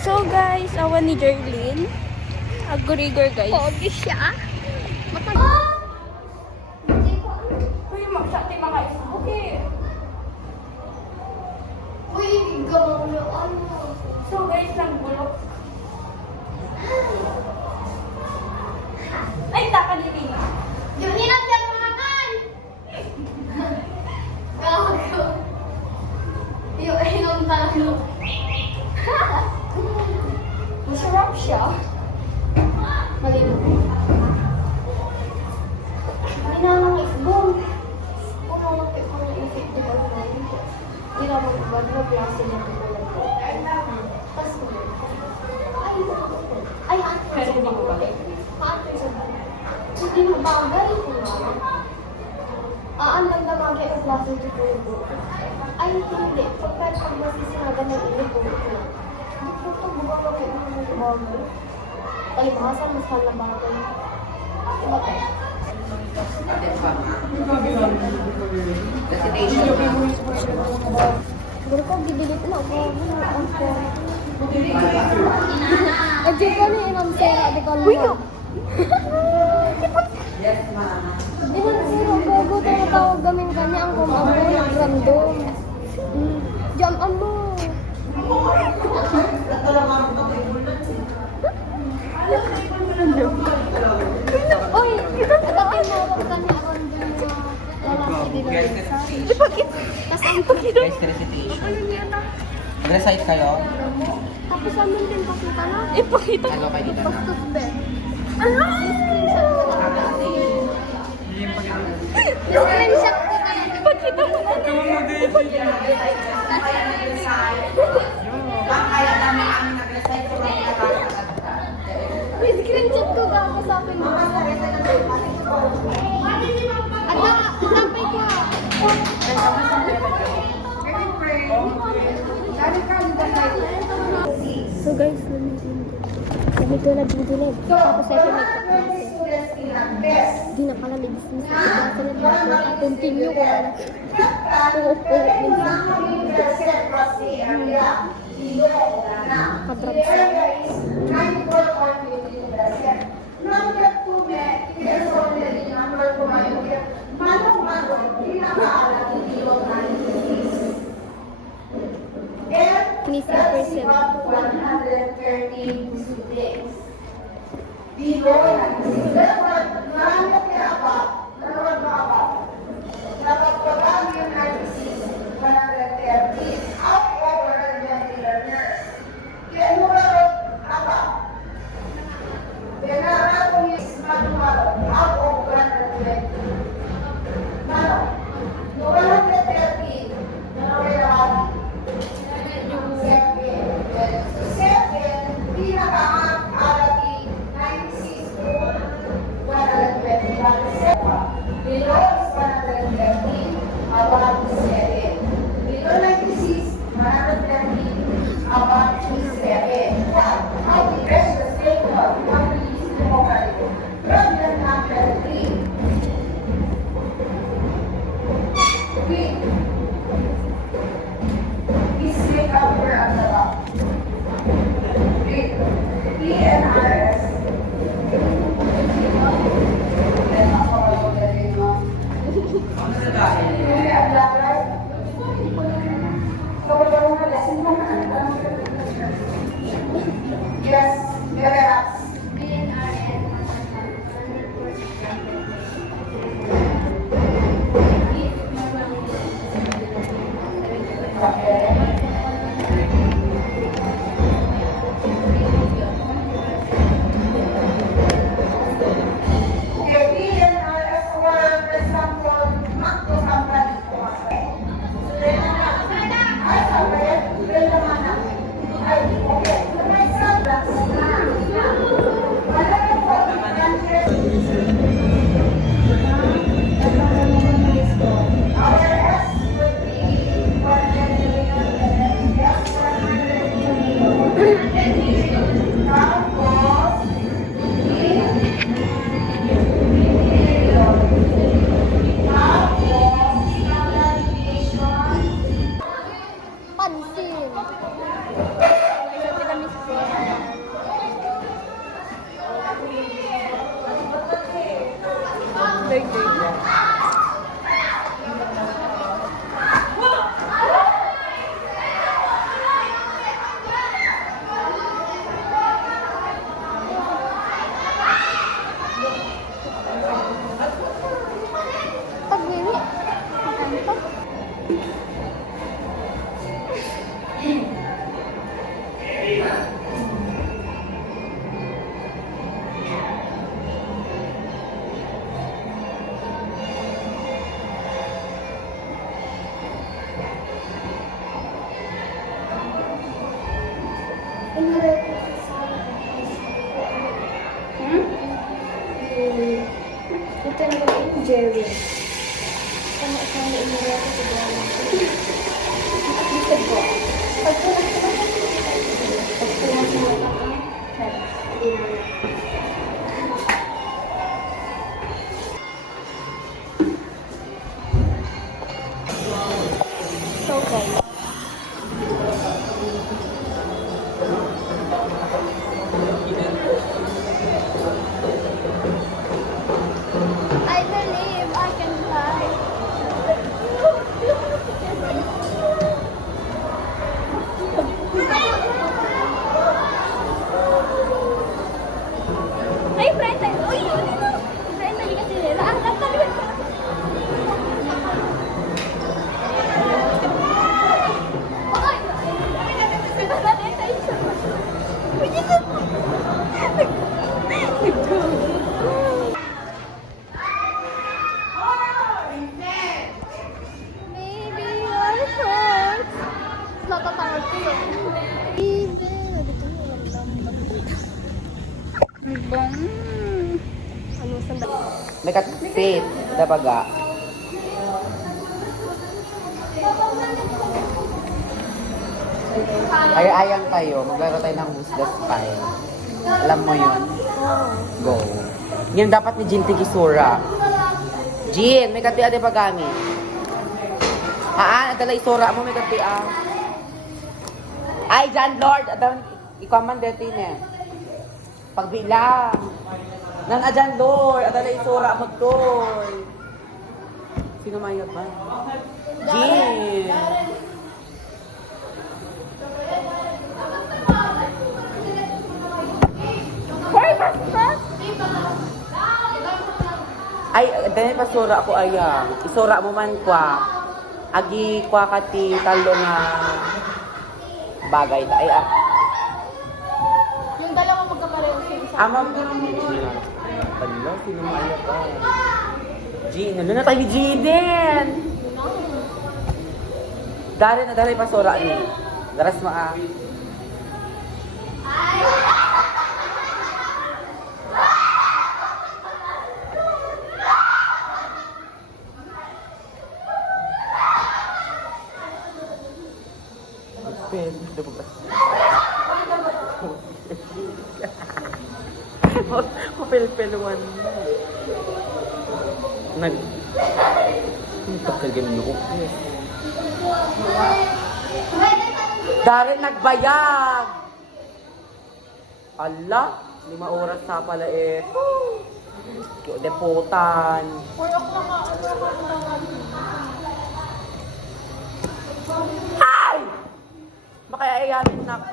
So guys, awan ni Jerlyn. Agurigor guys. Pogi siya. Uy, magsati mga isa. Okay. Uy, gawin ano. So guys, nagbulok. Ay, taka dito na. Yung hinagyan mo naman. Gago. Yung inom talo. Masarap siya. Malino. Malino ng isbong. Kung ano yung effective or not. Hindi na mag-bad na klase na tulad ko. Tapos ay, ate. Pero hindi ko balik. Ate, hindi mo bagay ko nga. Ang nagdamagay ang klase ng tulad ko. Ay, hindi. Pagkat pag masisinaga ng ilo ko. Hindi ko ito bumagay kayo ng bagay. Talibasan, mas mahal na bagay. Diba tayo? Siguro ko, gidilit na ako. Adi ko na inang sera, di ko lang. Yes, ma'am. Di ko na sira, bago tayo tawag gamin kanya ang kumamo, nag-random. Jam mo. Oy, ito talaga mo kanya ang lalaki Guys, dito. recitation. Tapos ang pagkito. Guys, recitation. Recite kayo. Tapos amin din pakita na. Ipakita Ano kayo dito na? Pastos bed. Ano? Screenshot ko na. Ipakita mo na. Kaya namin ang nag-recite ko lang May screenshot ko ka ako sa akin. At napay ka. So guys, ganito na didilig. Tapos ay pinagkaklase. Di na pala may business. Kasi na continue ko na. Puhok-puhok minsan. Kadrag sa. Please present. 130 students. Dito, marami kaya pa, napagpapag yung 96, 130, out over 120 learners. Kaya mura ko, apa? Kaya naarap ko yung matumaro, out over 120. Mano, 130, nakawalawagi. Seven, pinaka-alagi, 96 to Ito na yung Jerry. Kama isang inira ko sa buwan. Dito po. Pagpunas mo ang chat. So, guys. I believe I can fly. Ay, friend! Uy! Friend, hindi kasi nila. Ah, nagtaliwan ka. Maybe your heart. Natatangad ko yun. Bang. Ano sandali? May katsit. Dabaga. Ay-ayang tayo. Maglaro tayo ng Who's the Spy. Alam mo yun? Go. Yan dapat ni Jin Tigisura. Jin, may kati ade pagami. Haan, adala isura mo, may kati Ay, John Lord, adan, ikaw man dito eh. Pagbilang. Nang John Lord, adala isura mo to. Sino mayot ba? Jin. Hoy, basta! Ay, dahil pa sura ako ayang. Isura mo man kwa. Agi kwa kati talo nga bagay. Ay, Yung dalawa magkapareho sa isa. amam. Pala, sino maya ka? Jean, ano na tayo ni Jean din? Dari na dari pa sura ni. Daras maa. Papel-peluan mo. Pagkagam mo. Darin nagbayag! Ala, 5 oras sa pala eh. Deputan. 4 o'clock na. Ay! Makaiyayanin na ako.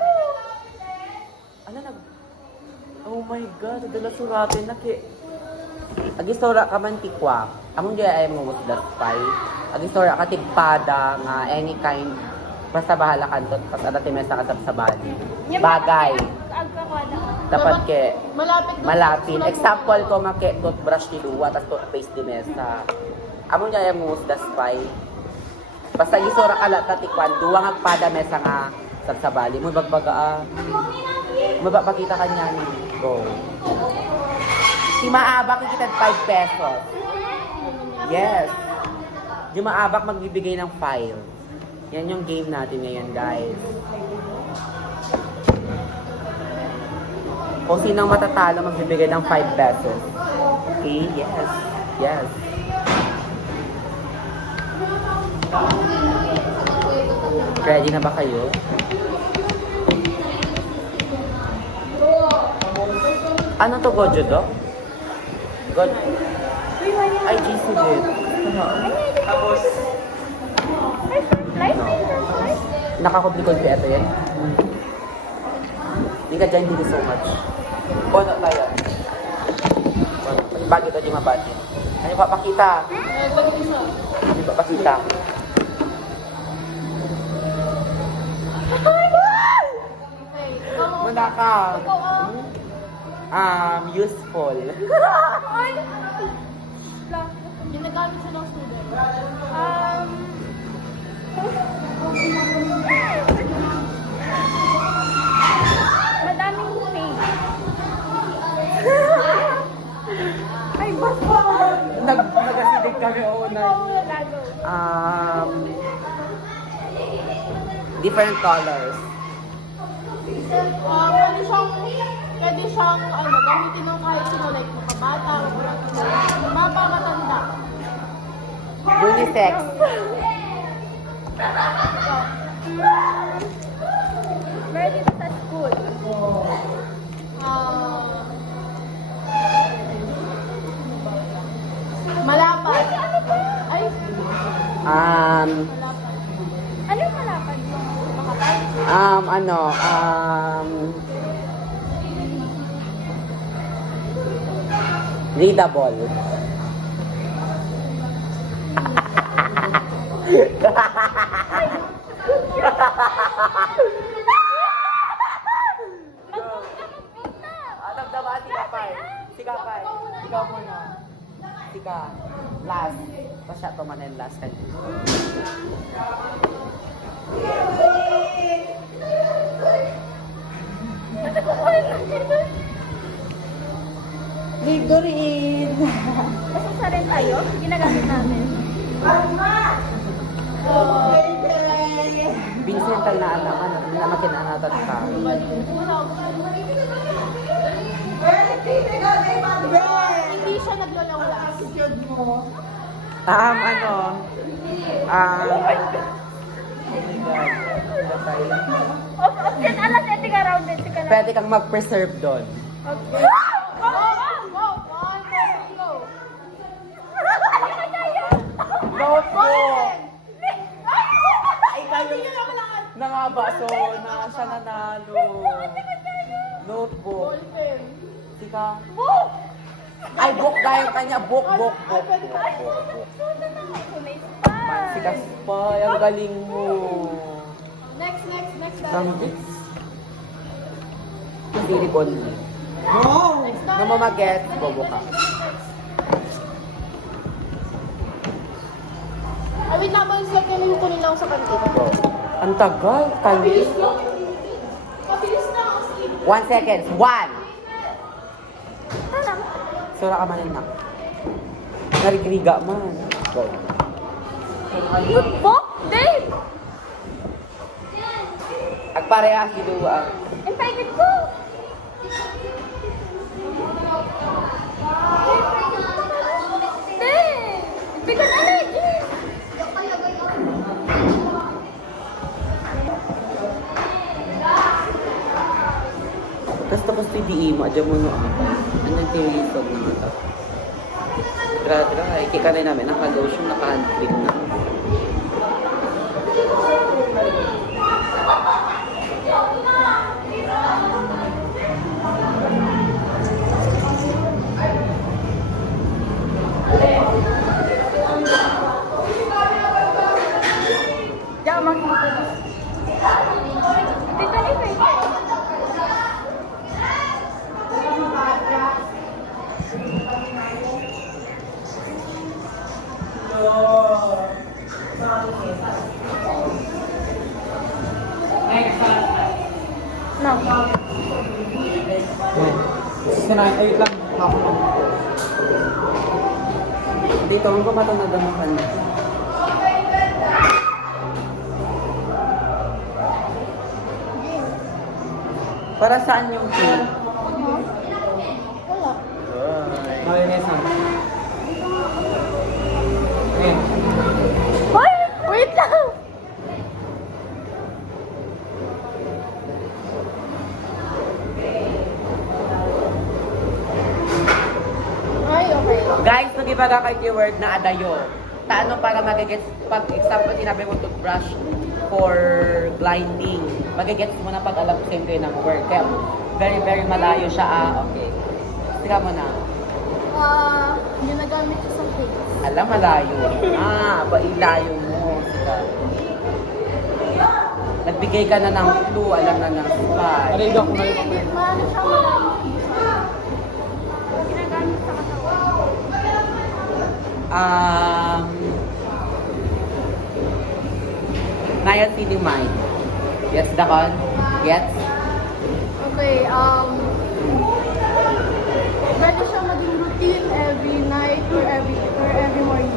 Ano nag... Oh my God, adala suratin na ki... Agisora ka man tikwa. Among di ay mo was the spy. Agisora ka tigpada nga any kind. Basta bahala ka doon. Pas ada timesa ka sa bali. Bagay. Dapat ke... Malapit. Example ko make toothbrush ni Luwa, tas toothpaste di mesa. Among di ay mo was the spy. Basta gisora ka lahat tikwan. Duwa nga pada mesa nga sa bali. Mo bagbaga mabapakita ka niya ni Go. Si Maabak kita 5 pesos. Yes. Si Maabak magbibigay ng file. Yan yung game natin ngayon, guys. Kung sinong matatalo magbibigay ng 5 pesos. Okay? Yes. Yes. Ready na ba kayo? Ano to, Gojo do? God. Ay, GC din. Tapos, nakakomplikod pa ito yan. Hindi ka dyan, hindi so much. Kono tayo. Bagay ito, di mabati. Ano papakita? Ano papakita? Muna ka. Useful. Ginagamit siya ng student. Different colors. Pwede siyang gamitin ng kahit sino, like makabata, matanda. Unisex. Meron dito sa school. Malapad. Ay, Um, malapad. Ano yung malapad mo? Makapal. ano, readable. Alam naman, sikapay. Sikapay. Ikaw muna. Sika. Last. Pasya to man and last kanina. Leave the rin. Basta rin tayo, ginagamit namin. Vincent ang naalaman. Hindi na makinanatan ka. Hindi siya naglalawas. Ano? Oh my God. Ano tayo? Option alas, ete ka rounded. Sige na. Pwede kang mag-preserve doon. Okay. Notebook! Ay, kayo nangabaso na siya nanalo. Notebook. Sika. Ay, book gaya kanya. Book. Sika spy. Ang galing mo. Next. Gambits. Hindi only. No mamaget, bobo ka. Ay, wait lang, second yung kunin lang sa kantin. Ang tagal. Kalis. Mabilis na ang sleep. 1 second. 1. Sura ka man na. Narigriga man. Go. Book? Dave! Agparehas dito ah. Invited ko! Dave! Bigyan na lang, Dave! Tapos si DE mo, adyan mo no ang anong tinisog na mata. Dra, kika rin namin, naka-lotion, naka-hand-cream na. Diyan, makikita na. Dito na yung No. Sinayin, ayun lang. Ako lang. Dito, ang pumatang na damakan. Para saan yung cake? Wala. Mayonnaise ha? Hoy! Wait lang! Ay, okay. Guys, nag-ibaga kay keyword na adayo. Taano para magigets, pag example, sinabi mo toothbrush for blinding. Magigets mo na pag alam ko kayo ng word. Kaya very malayo siya. Okay. Sika mo na. Ginagamit ko sa face. Alam, malayo. Ilayo mo. Sika. Nagbigay ka na ng clue, alam na ng spy. Maano siya marami. Ginagamit sa katawan. Niacinamide. Gets the con? Gets? Okay, pwede siya maging routine every night or every morning.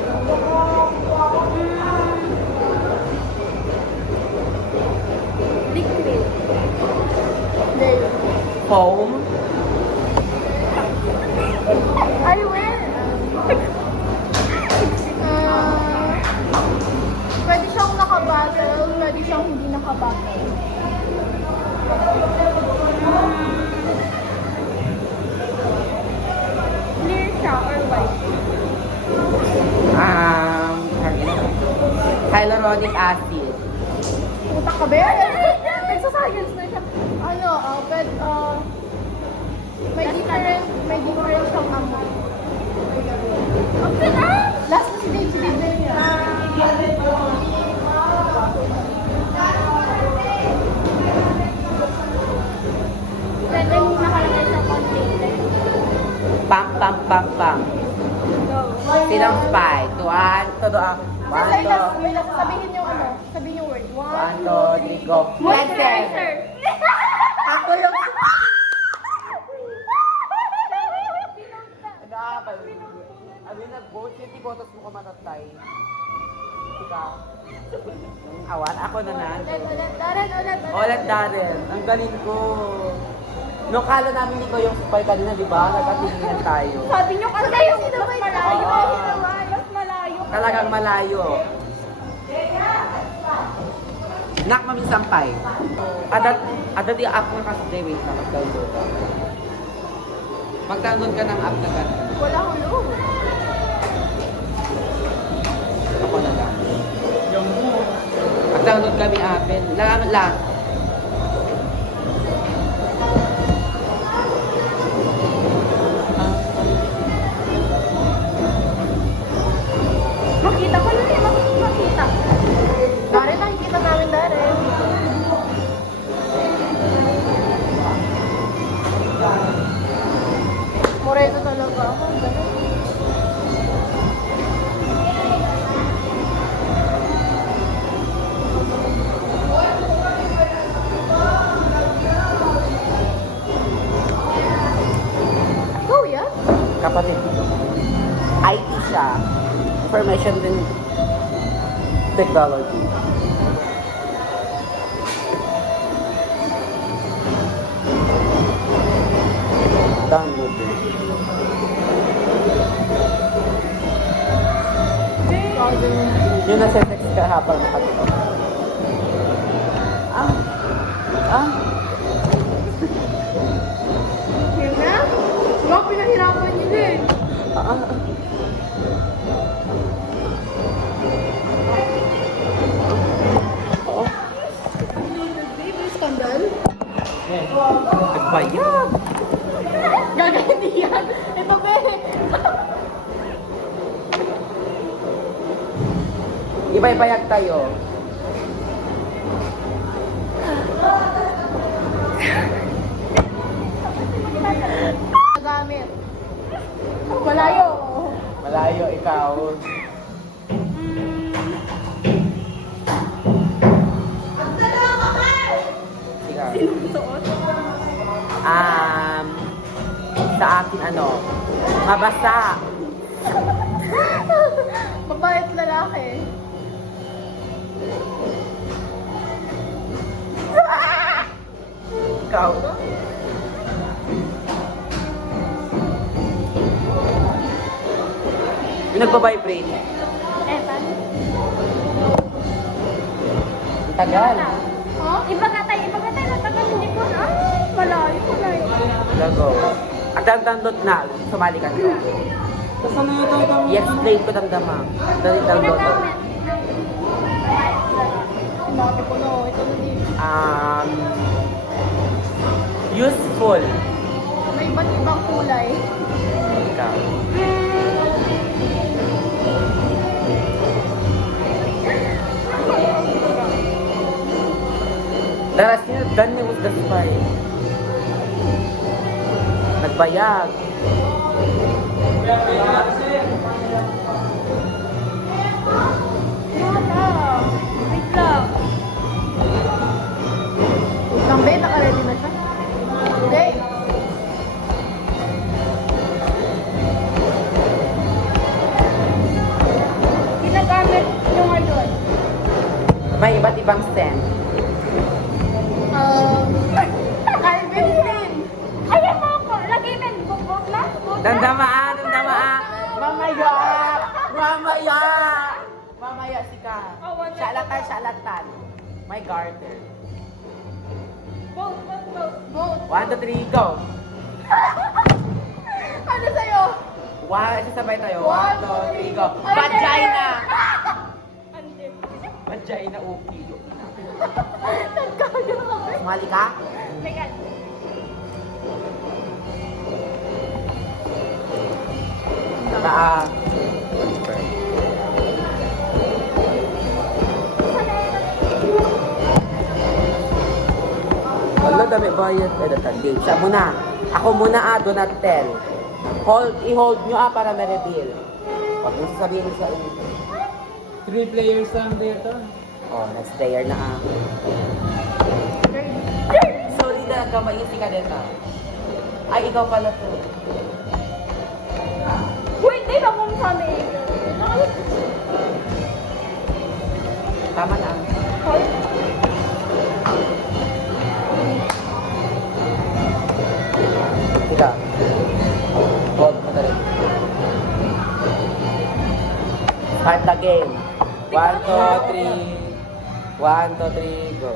foam. I will. Pwede siyang nakabattle, pwede siyang hindi nakabattle. Clear siya or white? Hyaluronic acid. Puta ka ba? Nagsa-science na siya. Ano, may different siyang amoy. Okay na! Last na si Dave na niya. Pwede mo nakalagay sa container. Pam, pam, pam, pam. Sinang spy? Tuan, todo ang. One, two. Sabihin yung ano, sabihin yung word. One, two, three, go. Moisturizer. Ako yung... Ano yung nag-vote? Yung tibotos mo ka matatay. Ikaw. Awan, ako na na. Ulit Darren. Ang galing ko. Nung kala namin ikaw yung spy kanina, di ba? Nagkatingin tayo. Sabi niyo kasi yung mas malayo. Mas malayo. Talagang malayo. Nak mami sampay. Ada di app nga kasi wait na mag-download. Mag-download ka ng app na gano'n. Wala hulo. Ako na lang. Mag-download kami appin. Lang lang. Makita ko na eh, makita. Dari, nakikita namin dari. Moreno talaga ako. Ikaw yan? Kapatid. IT siya. Information din technology. Download din. Yung nasa-text ka habang nakatutok. Yun na? Wala, pinahirapan niyo din. Oo. Baby, skandal? Nagbayad. Gaga, hindi yan. Ito ba eh. Ibay-bayag tayo. Nagamit. Malayo. Malayo ikaw. Ikaw. Sa akin ano, mabasa. Mabait lalaki. Ikaw. Yung nagpa-vibrate. Evan. Ang tagal. Huh? Iba nga tayo natagal hindi ko na. Malayo. Lago. At ang download na, sumali ka na. I-explain ko damdama. Dali download. Sinabi ko no, ito na din. Useful. May iba't ibang kulay. Ikaw. Daras niya, done niya with the spy. Nagbayag. Wala. Wait lang. Nang ba, naka-ready na siya? Hindi. Ginagamit yung ano. May iba't ibang scent. Ivermectin. Carter. Vote. 1, 2, 3, go! Ano sa'yo? Sasabay tayo. 1, 1, 2, 3, go! Ay, Vagina! Ande. Vagina, okay. Nagkagano kami. Sumali ka? Teka. Naka, wala dami bayad. Game. Siya muna. Ako muna do not tell. I-hold nyo para ma-reveal. Huwag mo sasabihin sa inyo. 3 players lang dito. Oh, next player na Sorry na, kamaisi ka din na. Ay, ikaw pala to. Wait, di ba kung sa amin? Tama na. Teka. Hold mo na rin. Start the game. 1, 2, 3. 1, 2, 3, go.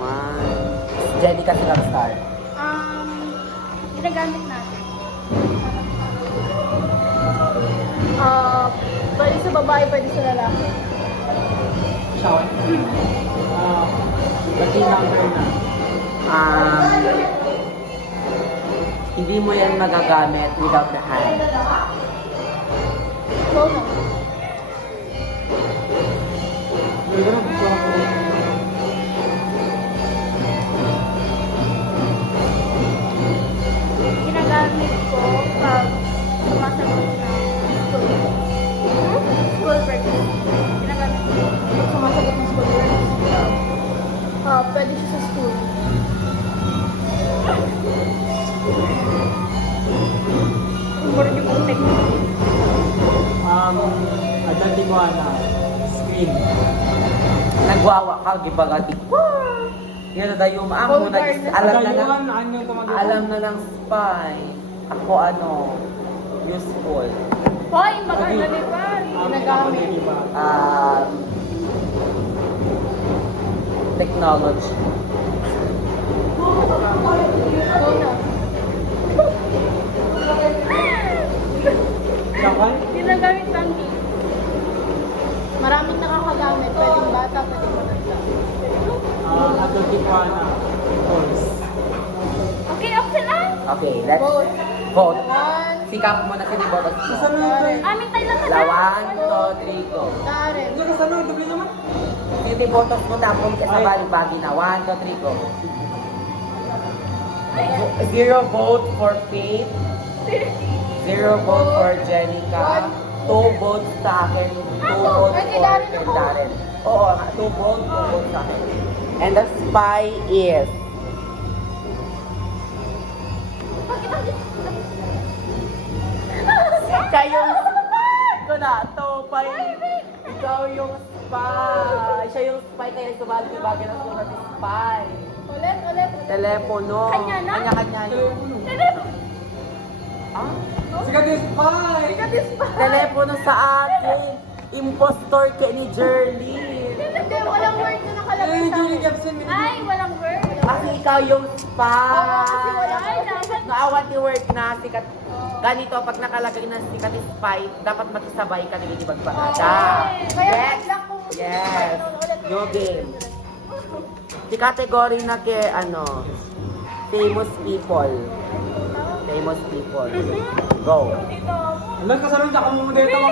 1. Jenny kasi start. Ginagamit natin. Pwede sa babae, pwede sa lalaki. Shot. Lucky number na. Hindi mo yan magagamit without the hand. Go na. Ginagamit ko pag sumasagot na school. School practice. Ginagamit ko pag sumasagot ng school practice. Pwede siya sa school. Mura di ko technique. Adati ko screen. Nagwawa ka, gibagati. Yan na tayo maamo na alam na lang. Ano tumagay? Alam na lang spy. Ako useful. Hoy, maganda di ba? Ginagamit. Technology. Go na. Kapal? Ginagamit lang dito. Maraming nakakagamit. Pwedeng bata, pwedeng matanda. Adati ko Calls. Okay, option na. Okay, let's Vote. vote. One. Sikap mo na sinibotas mo. Amin tayo lang La 1, 2, 3, go. Karen. Ito ka sana, doble naman. Sinibotas mo tapos ka sa bali-bagi na. 1, 2, 3, go. 0 vote for Faith. 0 vote for Jenica. 2 votes sa akin. 2 votes Ay, kay for Darren kay ako. Darren. Oo, 2 votes, 2 votes sa akin. And the spy is... Kayong... Ito na, Topay. Ikaw yung spy. Siya yung spy kaya sumali-bagi ng sulat ni spy. Ulit. Telepono. Kanya na? Kanya-kanya yun. Ah? Sikat yung spy! Telepono sa akin. Impostor ka ni Jerlyn. Hindi, walang word na nakalagay Eh, sa Julie akin. Gibson, Ay, walang word. Kasi ikaw yung spy. Kasi wala. Ay, dapat. Naawat ni word na sikat. Ganito, pag nakalagay na sikat ni spy, dapat makisabay ka nila ibagpahada. Kaya Yes. lang kung Yes. ulit. Your game. Si category na ke, famous people. Famous people. Go. Alam ka sana, ako mo dito ako.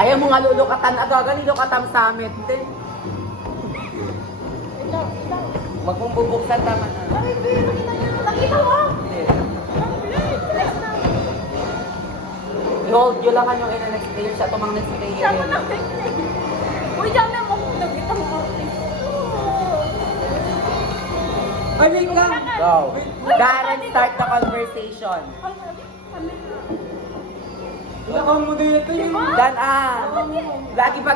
Ayaw mo nga lulukatan, agaga nilukatan sa amin. Wag mong bubuksan, tama na. Nakita mo? Hindi. I-hold yun lang yung next player siya, tumang next player. Sama na. Uy, diyan na mo. Nakita mo. Ay, wait lang! Go. Darren, start the conversation. Ako mo dito yung... Dan, lagi pa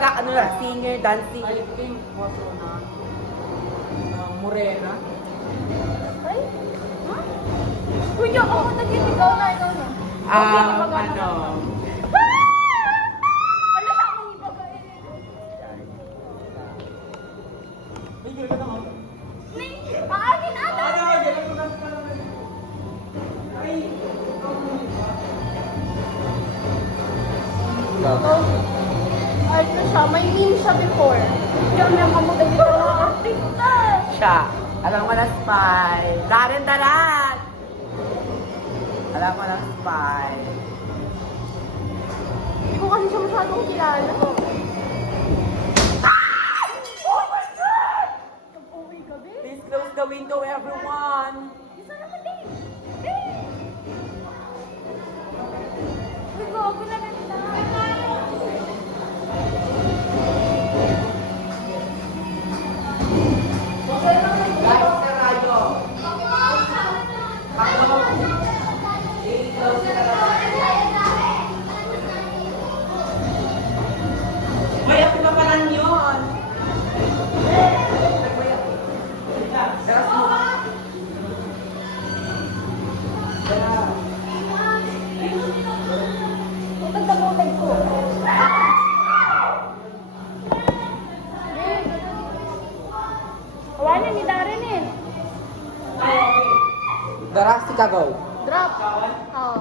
singer, dancing. I think, photo na. Morena. Ay? Ha? Uy, diyan ako. Ikaw na. Ano? siya before. Diyan niya kamutay dito ng mga artista. Siya. Alam ko na spy. Darren Darat! Alam ko na spy. Hindi ko kasi siya masyadong kilala. Oh my God! Nag-uwi gabi? Please close the window, everyone! Isa naman din. Uy, gago na nila. Guys, karayo! May ako na pa lang yun! Pagkabutay ko. Wala ni Darren eh. Darastika go! Drop. Oo.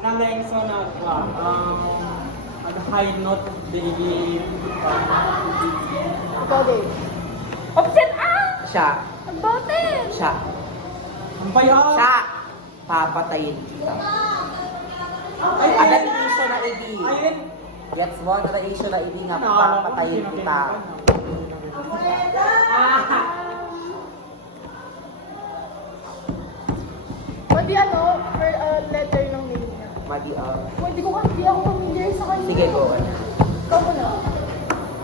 Nalaing sa na ang high note daily Ikaw din. Option A! Siya. Nagbotin! Siya. ang bayaw. Siya. Papatayin kita. Ada issue na idi. Ayun. Gets mo? Ada issue na idi nga Naalala ko, papatayin sino kita. Pwede ano, for letter ng name niya. Madi Pwede ko kasi di ako familiar sa kanya. Sige, go. Ikaw mo na.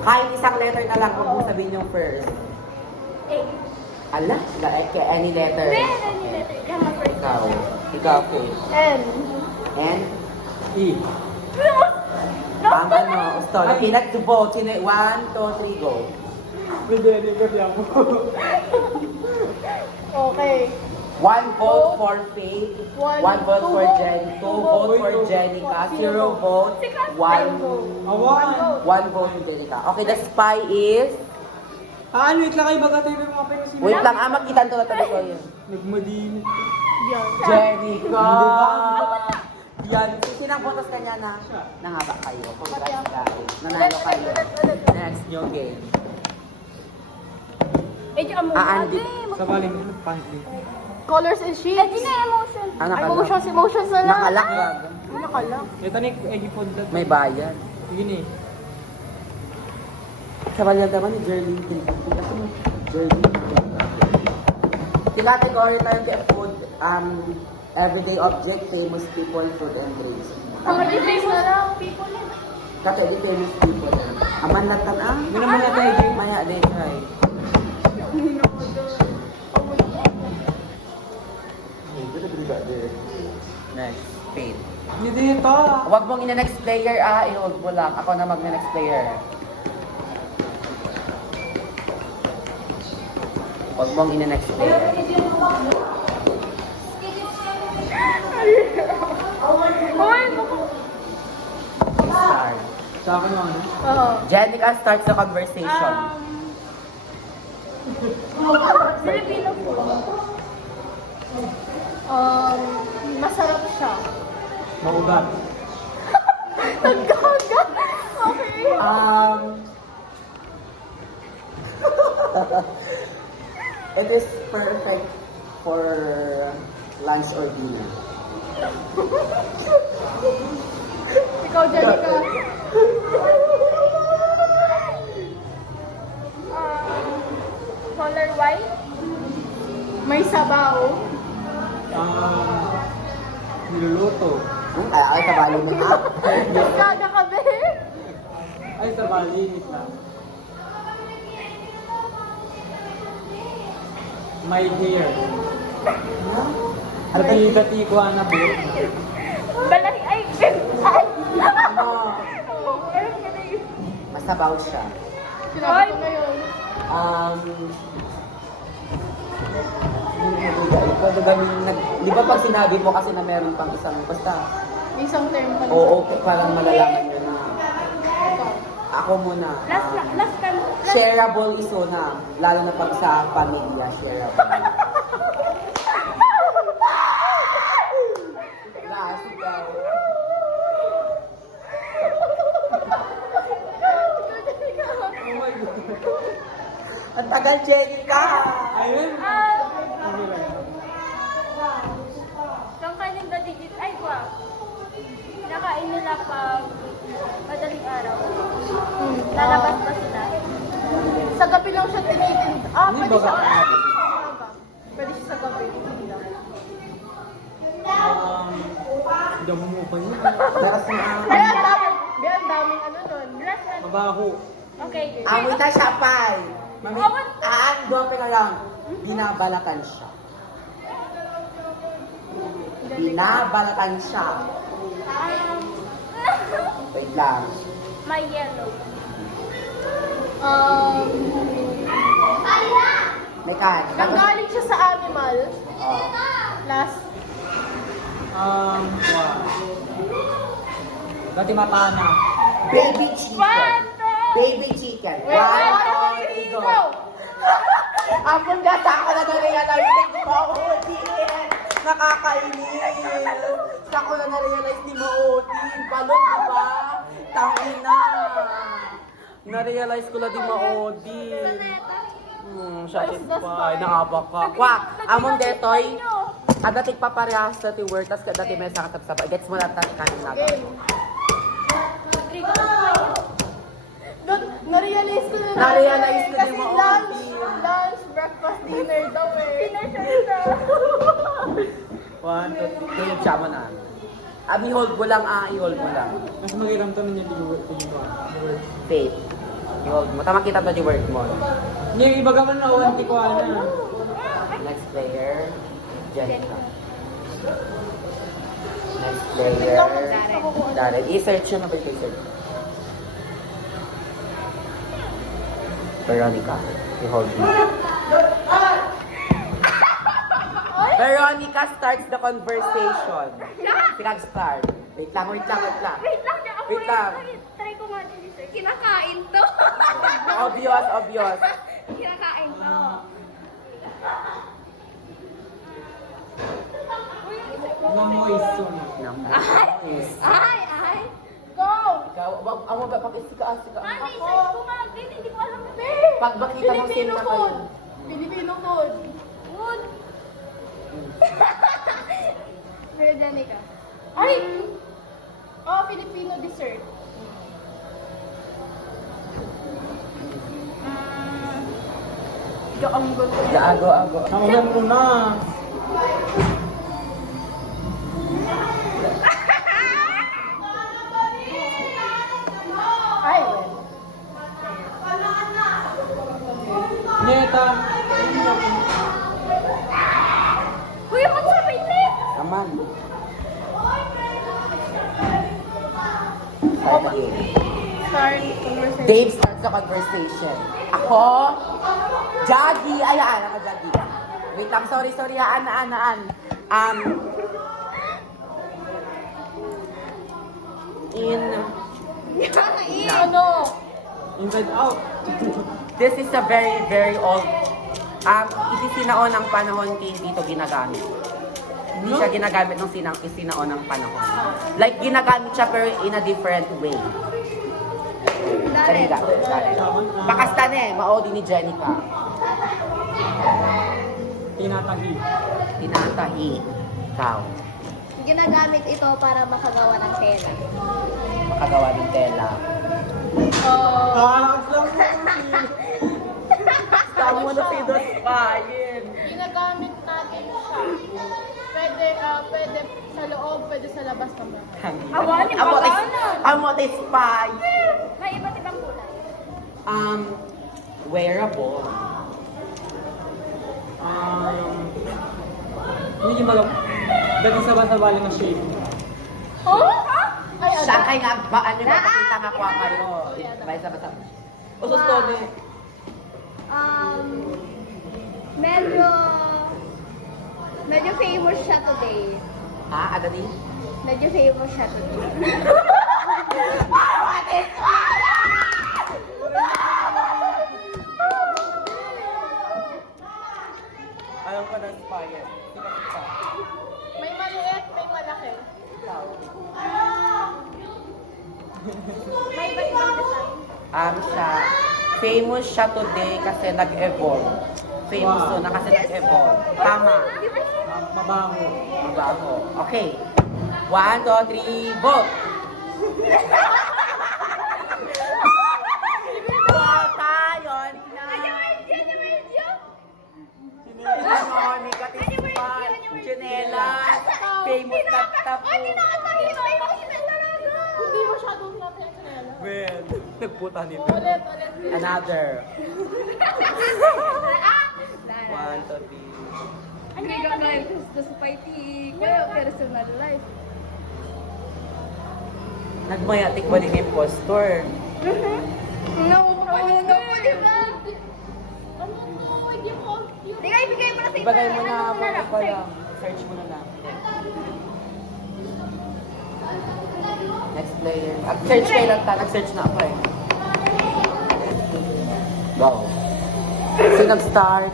Kahit isang letter na lang, huwag mo sabihin yung first. A. Ala, any letter. Then, any letter. Yan, my first. Ikaw. Ikaw, okay. N. And, E. ang ano, stall. Okay, let's vote. Sino, 1, 2, 3, go. Pwede, pwede ako. Okay. 1 vote for Faith, 1 vote two for vote, Jenny, 2 two vote for vote, Jenica, zero 0 vote, Si Kat, 1 zero. Awan. One vote for Jenica. Okay, the spy is... Wait lang kayo baga tayo mga pero sino? Wait lang, makitan to na tayo ko yun. Nagmadini. Yan. Jenica! Di ba? Yan, sinang botas kanya na nangaba kayo. Congrats guys. Nanalo Ulit, kayo. ulit, ulit. Next, new game. Eh, di amo. Andi. Sa baling pantry. Colors and sheets. Eh, di na emotion. Ah, Ay, nakalak. emotions na lang. Nakalak. Ay, nakalak. Ito ni Eggy Food Dad. May bayan. Sige ni. Sa bayan naman ni Jerlyn. Jerlyn. Category tayo kay food, everyday object, famous people, food and drinks. Mga details na lang. People yun. Kato, famous people. Aman latan ah. Yun naman natin, Eggy. Maya, day, try. Next, Faith. Hindi dito. Huwag mong ina-next player ah, ihuwag mo lang. Ako na mag-next player. Huwag mong ina-next player. Hoy, Start. Sa akin yung ano. Oo. Jenica starts the conversation. Filipino food. Masarap siya. Maugat. Naggaga. Okay. It is perfect for lunch or dinner. Ikaw, Jenica. Color white. May sabaw. Niluluto. Ay, kabali mo na. Naggaga ka, be. Ay, sa bali. My hair. Dati ko na buhok na. Balay, ay, ay. Ano? Alam ka na yun. Masabaw siya. Sinabi ko na yun. Di ba pag sinabi mo kasi na meron pang isang, basta, Isang term pa. oo, parang malalaman nyo na. Ikaw. Ako muna. Last ka. Shareable is una, lalo na pag sa pamilya, shareable. Last ikaw. Ang tagal, Jenica! Ayun. Kang kanin ba digit? Ay, kwa. Nakain nila pag madaling araw. Lalabas pa sila. Sa gabi lang siya tinitin. Hindi Pwede ba siya. ba? Pwede siya sa gabi. Hindi lang. Hindi ako mumupan yun. Meron si Ay, ang daming ano nun. Bless na. Mabaho. Okay. Amoy na siya, Pai! Mami, Awat. dope na lang. Binabalatan siya. Binabalatan siya. Wait lang. My yellow. May kan. Nanggaling siya sa animal. Last. Wow. Dati matana. Baby chicken. Baby chicken. One, two, go. Ampun na sa ako na na-realize ni Maudin. Nakakainis. Sa ako na na-realize ni Maudin. Balot, diba? Tangina. Na-realize ko na di Maudin. Shakit pa. Ay, naabak ka. Kwak, amon detoy. Adatik pa parehas sa ti word, tas dati may sakit sa sabay. Gets mo na tayo kanin natin. Na-realize ko na Na-realize ko kasi din mo, lunch, breakfast, dinner daw eh. One, two, three. Siya mo na. I-hold mo lang, i-hold mo lang. Mas magiram to ninyo di word. Faith. I-hold mo. Tama kita to di word mo. Hindi, iba gaman na uwan ko na. Next player, Jenica. Next player, Darren. I-search yun na ba i-search? Veronica. I-hold mo. Veronica starts the conversation. Pinag-start. Wait lang. Wait lang, ako Wait lang. Try ko nga din sir. Kinakain to. Obvious. Kinakain to. Mamoist yun. Ay! Go! Ikaw, ako ba, pag-isika. Ano, search ko nga din. Hindi ko alam na. Pag bakita mo Filipino sila food. kayo. Filipino food. Wood. Veronica. Ay! Oh, Filipino dessert. Gago. Namagan mo na. Ay! Neta. Kuya, magsabay na. Aman. Start again. Start conversation. Dave starts the conversation. Ako, Jaggy. Ayaan ako, Jaggy. Wait lang, sorry. Aan. Ano? Inside out. This is a very, very old, isisinaon ng panahon hindi ito ginagamit. Hindi siya ginagamit nung isinaon ng panahon. Like, ginagamit siya pero in a different way. Kaliga. Pakastan maodi ni Jenica. Tinatahi. Ikaw. Ginagamit ito para makagawa ng tela. Makagawa ng tela. Tama na si Dos Payin. Ginagamit natin siya. Pwede sa loob, pwede sa labas ng bahay. Amot is pie. May iba't ibang kulay. Wearable. Hindi malam. Dati sabay-sabay na shape. Ay, Siya kay nga ba, ano ba, pakita nga kwa kayo. May sabay-sabay. Usos to, ne. Medyo famous siya today. Ha, ada din? Medyo famous siya today. What is Alam ko na inspire. may maliit, may malaki. May iba't ibang design. Siya, Famous siya today kasi nag-evolve. Famous Wow. to na kasi nag-evolve. Tama. Mabango. Mabaho. Okay. 1, 2, 3, vote! Bota, yun na. Ano, ni Katispan, Chinelas, famous tap-tapo. Hindi masyadong natin nila. Well, nagputa nito. Ulit. Another. 1, 2, 3. Hindi ka kaya gusto sa fighting. Kaya personal life. Nagmayatik ba din yung impostor? No, diba? Hindi ko. Ibigay mo na sa iba. Ibagay mo na, Ano mo na vote lang, ko sir? lang. Search mo na lang. Next player. Search kayo lang ta. Nag-search na ako eh. Go. Sino nag-start?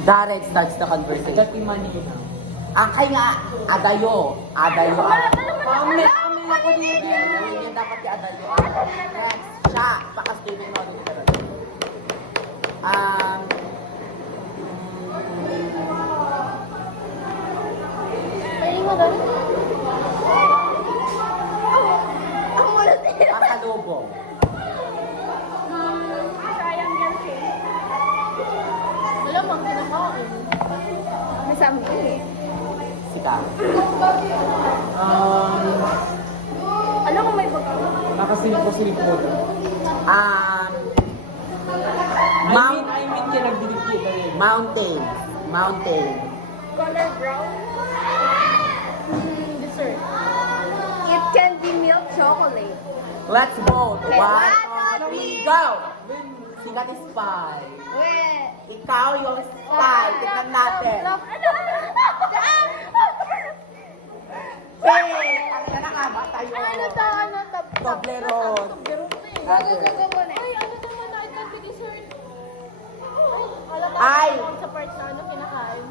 Derek starts the conversation. Dati Manila. Kay nga, Adayo. Adayo. Pamit ako din. Hindi dapat yung Adayo. Next. Siya. Paka-streaming na ulit. Pwede mo doon? Ang mula sila. Pasalubong. Triangle shape. Wala mang kinakain. May something eh. Sika. Ano kung may bago? Nakasilpo-silpo. I mean, kinagdilig-dilig. Mountain. Mountain. Color brown? Dessert. It can be milk chocolate. Let's vote. Okay, 1, one, 2, two, 3, go! Sika ni Spy. Wait. Ikaw yung Spy. Tignan natin. Ano? Hey! Ang kanakaba tayo. Ano to? Toblerone. Other. Ay, ano naman na ito? Dessert. Alam mo, Ay! sa part na ano kinakain.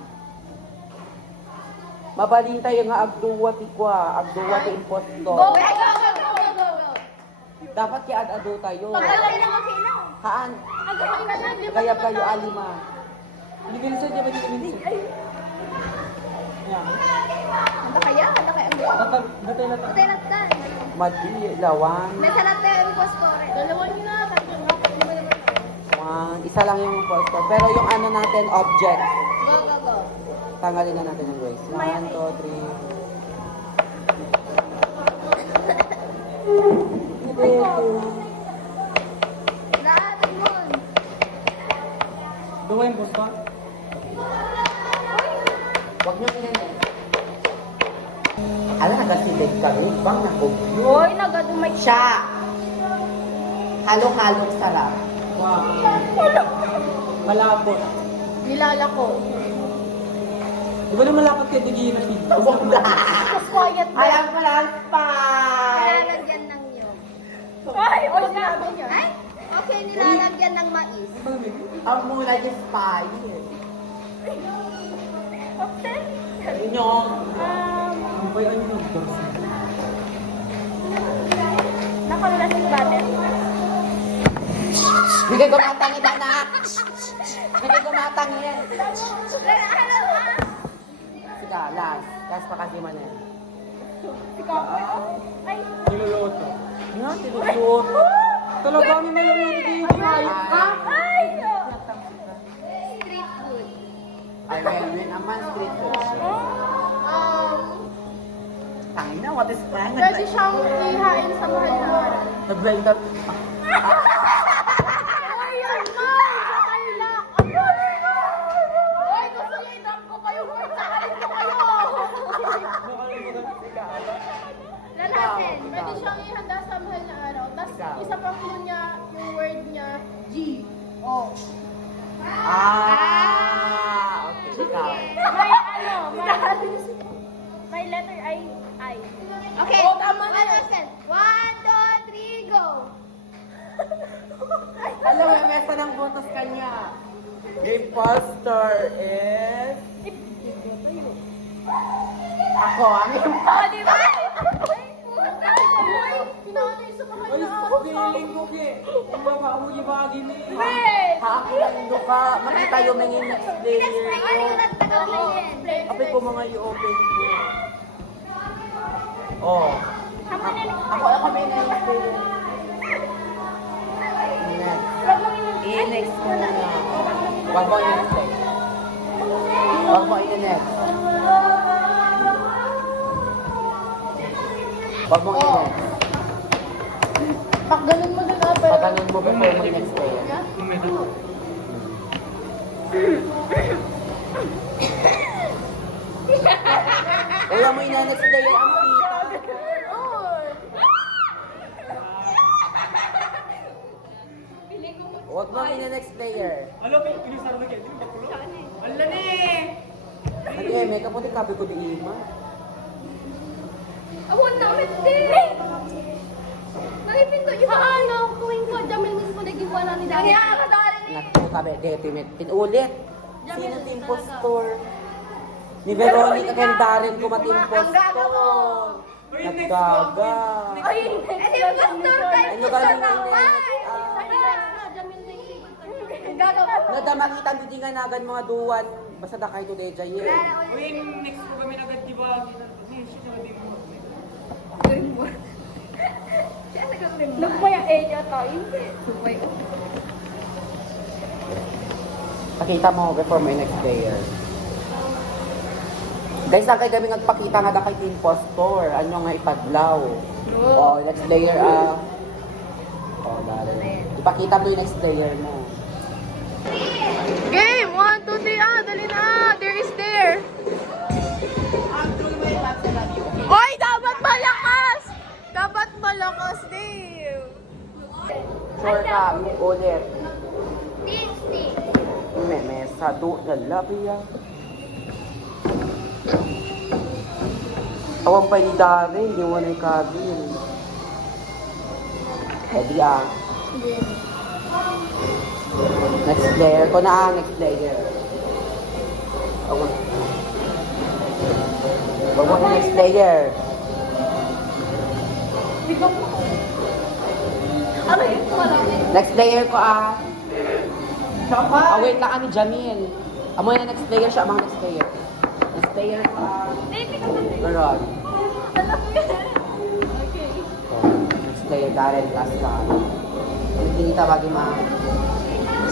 Mabalita yung nga agduwa ti kwa. Agduwa ti impostor. Go! Dapat kiad-ado tayo. Okay lang. Haan? Kaya kayo alima. Hindi Vincent, di ba di Vincent? Yan. Ano kaya? Gatay na Patay na tan. Madi, lawan. Nasa natin yung impostor. Dalawa nyo na, tatlo na. One. Isa lang yung impostor. Pero yung ano natin, object. Go. Tanggalin na natin yung race. 1, 2, 3. Lahat mo. Dua yung boss ba? Huwag niyo kinanin. Alam, nagasilig kami. Bang nakubyo. Hoy, nagadumay Siya. Halo-halong sarap. Wow. Malapot. Nilala ko. Di ba na malapot kayo digigin na feed? Huwag na. Just quiet na. Alam mo lang, Spy. Nilalagyan ng nyo. Ay, wala namin yan. Ay? Okay, nilalagyan ng mais. Ang mula yung Spy. Okay. Inyo. Ang bayan nyo ng boss. Nakalasing button. Hindi kayo gumatangin, anak. Hindi kayo gumatangin. Sige, last. Last pa kasi man yan. Ay, Niloloto. Yan, tinusot. Talaga kami niloloto dito. ay! Street food. Ay, ngayon naman, street food. Tangin na, what is plan? Pwede siyang ihain sa mahal na araw. Nag-blender. Ay, yan na! Nakailak! Ay, gusto niya i-drop ko pa yung word sa akin ko kayo! Lalasin. Pwede siyang ihanda sa mahal na araw. Tapos, Ikaw. isa pang clue niya, yung word niya, G. O. Okay, ikaw. May may letter I. Okay. Oh, tama na. Lalasin. 1, 2, 3, go. Alam mo, may mesa ng botos kanya. Imposter is... Ako, ang imposter. Oh, di ba? Ay, puta. Pinanay sa mahal Ay, na araw. Feeling ko ki. Ang mapauwi bagay ni. Hakindo ka. Makita yung mga next layer. Apay ko mga i-open ko. Oh. Ako may next layer. Next. I-next ko na. Wag mo i-next. Wag mo i-next. Wag mo i-next. Ganun mo din pero... Pagkanon mo before mag-next layer. Wala mo ina-next layer. Ang makita. Huwag mo ina-next layer. Alam ko, pinisara na kayo. Hindi mo bakulo. Wala ni. Hindi, may kaputi kapi ko di ima. Awon na ulit din! Nakipinto yung paano? Kuwing ko, Jamil mismo naging wala ni Dani. Kaya ako dali ni! Nagpo kami, detimate. Pinulit. Sino team postor? Ni Veronica kay Darren ko mating postor. Naggaga. Ay, hindi yung pastor kayo! Ano ka nang Nada makita mo di nga nagan mga duwan. Basta da kayo today dyan yun. Uy, next ko kami agad di ba? Hindi, siya na di mo. Nagmaya niya tayo. Hindi. Pakita mo before my next layer. Guys, ang kay kami nagpakita nga da kay team postor. Ano nga ipaglaw. Oh, next layer Oh, dali. Ipakita mo yung next layer mo. Game! 1, 2, 3, dali na! There is there! Hoy! Dapat malakas! Dapat malakas, Dave! Sure ka, ulit. Stick! Mesa, do, lalabi yan. Awang pa ni Dari, hindi mo na ikabil. Heavy Next layer ko na next layer. Awang. Wag mo na next layer. Ano yun? Wala. Next layer ko wait lang kami, Jamil. Amo na next layer siya, amang next layer. Next layer ko Garon. Next layer, Darren, last lang. Hindi tawagin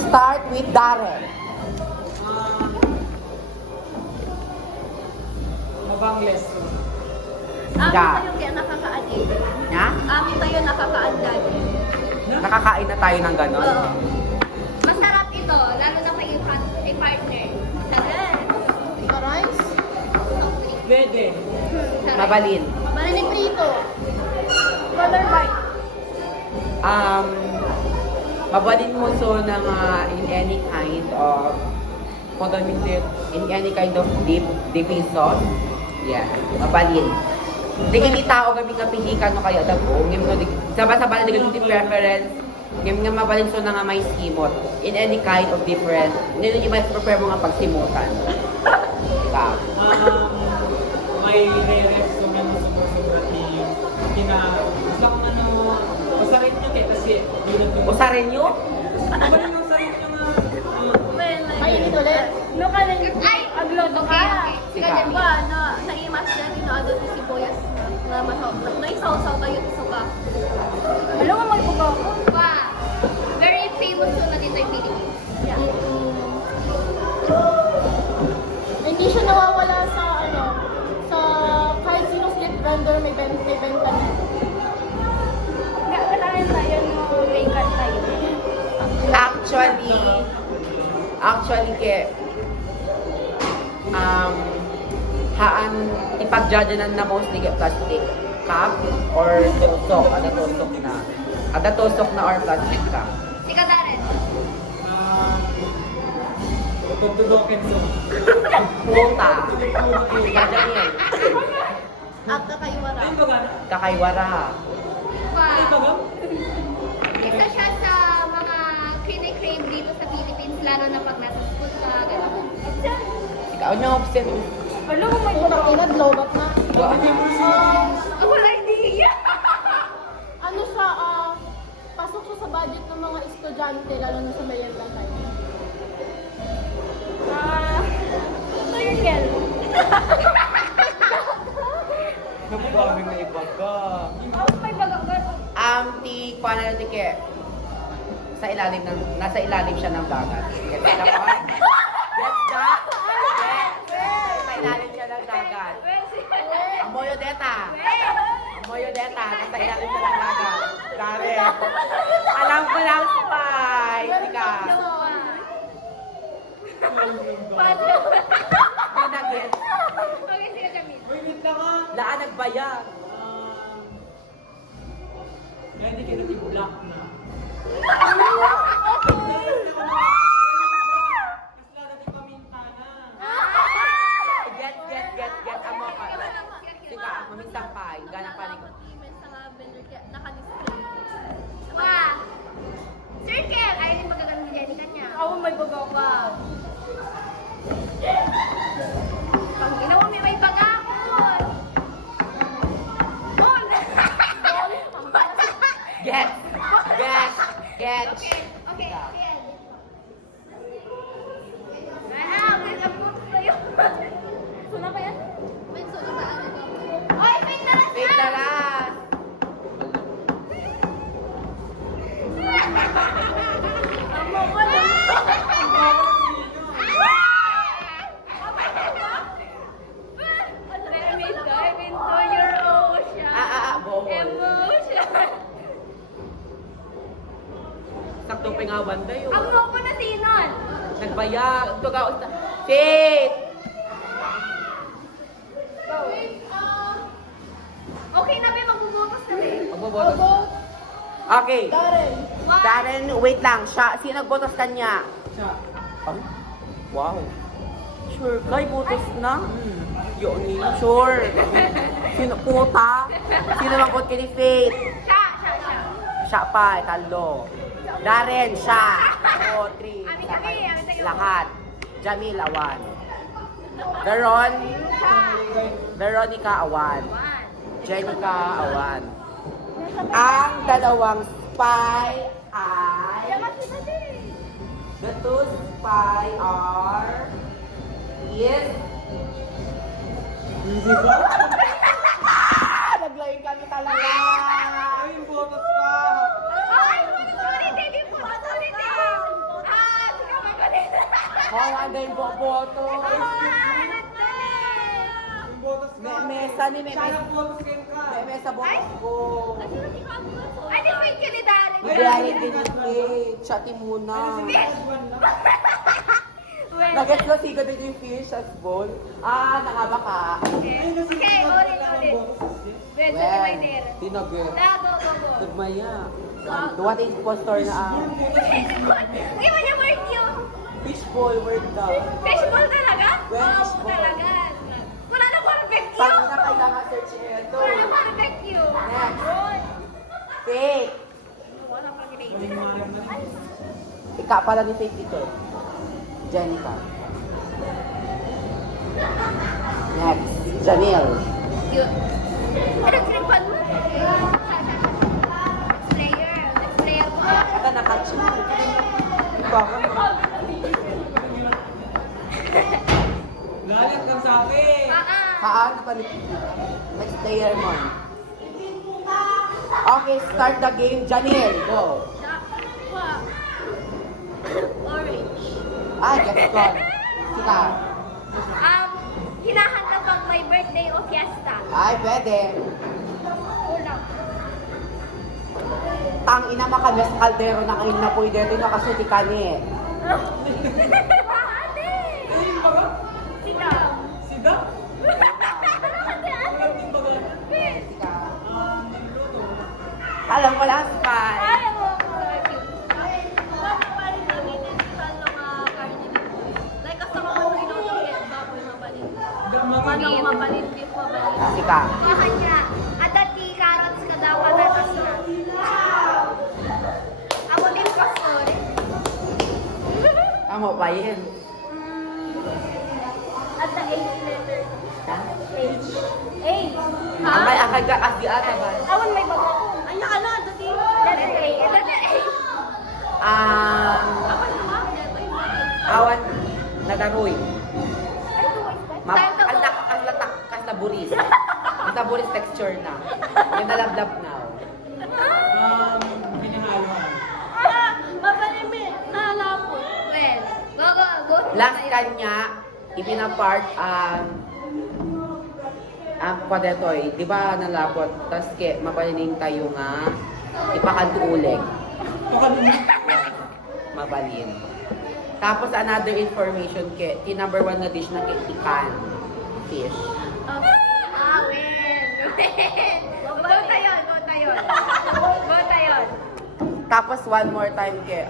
Start with Darren. Mabangles. Amin Da. tayo kaya nakaka-addict. Ha? Amin tayo nakaka-addict. Nakakain na tayo ng ganon. Oo. Masarap ito, lalo na kay partner. Masarap. Rice? Pwede. Mabalin. Maraming prito. Color white. Mabalin mo so ng in any kind of in any kind of dipping sauce. Yeah, mabalin. Di kini tao kami kapihikan no kaya dabo. Ngem no sabay-sabay na di preference. Ngem nga mabalin so na nga may simot in any kind of different. Nino yung mas prepare mo nga pagsimutan. Ikaw. May re-ref so may masubra ni isang masakit nyo kaya kasi yun ang Usarin nyo? Ano yung sakit nyo nga? Mainit ulit. No ka lang. Ay! Agloto ka. Sige. Ganyan ba? Naimas na rin na doon si sibuyas na masaw. Naisaw-saw kayo sa suka. Alam nga magpugaw ko. Pa! Very famous yun na dito yung Philippines. Yeah. Hindi siya nawawala sa sa kahit sino street vendor may benta na. Kailangan tayo no may cut tayo. Actually ke haan ipagjajanan na mostly ke plastic cup or tusok, ada tusok na or plastic cup. Sika Darren. Tutudokin so. Puta. Jajanil. At kayo wala. Ayun ba gana? Kakaywara. Ayun ba ba? Isa siya sa mga crave dito sa Philippines, lalo na pag nasa school ka, gano'n. Ikaw niya upset. Alam mo, may utang ina, blowout na. Gaan. Wala idea! Ano siya, budget ng mga estudyante, lalo na sa merienda time? Circle. Nagpaming na iba ka. May bagang Ti, kuha na natin kaya sa ilalim ng, nasa ilalim siya ng dagat. Gets ka ba? Gets ka? Gets? Sa ilalim siya ng dagat. Ang Moyo Deta. Ang Moyo Deta, nasa ilalim siya ng dagat. Kare. Alam ko lang, spy. Sika. Pinagin. Okay, sige kami. Wait lang nga. Laan nagbayag. Kaya hindi kita i-block na. Get. Amo ka. Sika, maminsang pay. Ganang panig. Wah! Circle! Ayaw din magagano ni Jenny kanya. Ako may baga ka. Pag ginawa may bagakon! Bon! Get. Okay, okay. May kapot sa'yo. Suna ba yan? May sulit na ano ba? Oy, fake na lang Wait na lang. Amo ko lang. Let me dive into your ocean. Bawal. Emotion. Sakto pingawan na yun. Ang mo ko na sinon. Nagbayag. Ito ka. Sit! Okay na ba magbubukas na ba? Magbobotos. Okay. Darren, wait lang. Siya, sino nagbotos kanya? Siya. Oh? Wow. Sure ka, botos na? Yun, sure. Sino puta? Sino mag-vote kay ni Faith? Siya. Siya pa, talo. Darren, siya. 2, 3. Amin kami. Lahat. Jamil, awan. Veron, Veronica, awan. Jenica, awan. Ang dalawang spy ay... The two spy are... Is... Hindi ba? Naglayin kami talaga! Ay, yung botos pa. Ay, sorry, Daddy po. Sorry, Daddy. Sige, magaling. Kung ano yung boboto? Yung botos ka. Mesa ni Siya Mesa. nag-botos kayo ka. Mesa botos ko. Ay, di fake ka ni Darren. Biyahin din yung Faith. Chati muna. Husband na. Nag-get na siga din yung fish as bowl. Nakaba ka. Okay, ulit. Well, Well, tinagin. Go. Nagmaya. Duwat yung impostor na Uy, wala word yun. Fishbowl word daw. Fishball talaga? Well, Oo, fishball. talaga. Wala na perfect yun. Paano na kailangan search ito? Wala na perfect yun. Next. Faith. Wala pang grade. Ika pala ni Faith ito. Jenica. Next. Jamil. Yun. Ano, sinagpan mo? Next player po. Ata nakatsu. Baka Lalat kang sa akin. kaan pa ni next player mo. Okay, start the game. Jamil, go. Orange. Gets gone. Sika. Hinahanda bang may birthday o fiesta? Pwede. Ulam. Tang ina makames kaldero na kain na po dito na kasi di kani. Ate! Ayun ba ba? Sida. Sida? Ate, Walang din ba ba? Sika. Nagluto. Alam ko lang, Spy. Ay, mo. Bakit pa rin gamitin sa mga karne? Like, kasama ko yung inutukin, baboy mabalin. Manong mabalin, beef mabalin. Sika. Kanya, adati carrots ka daw, patatas na. Ako din pastor. Tama ba yun? At the 8th letter. Ha? 8. Ang may akagak as di ata ba? Awan may bago. Ay, nakala, dati. Letter A. Letter A. Awan nadaroy. Ang latak kas na buris. Ang na buris texture na. Yung nalablab na. Pinahaluan. Mabalimi, nalapot. Well, go. Last kanya, ipinapart ang kwadetoy. Di ba nalapot? Tas ke, mapalining tayo nga. Ipakantuulig. Mabalin. Tapos another information ke, number 1 na dish na ke, ikan. Fish. Okay. Go tayo. Tapos one more time ke,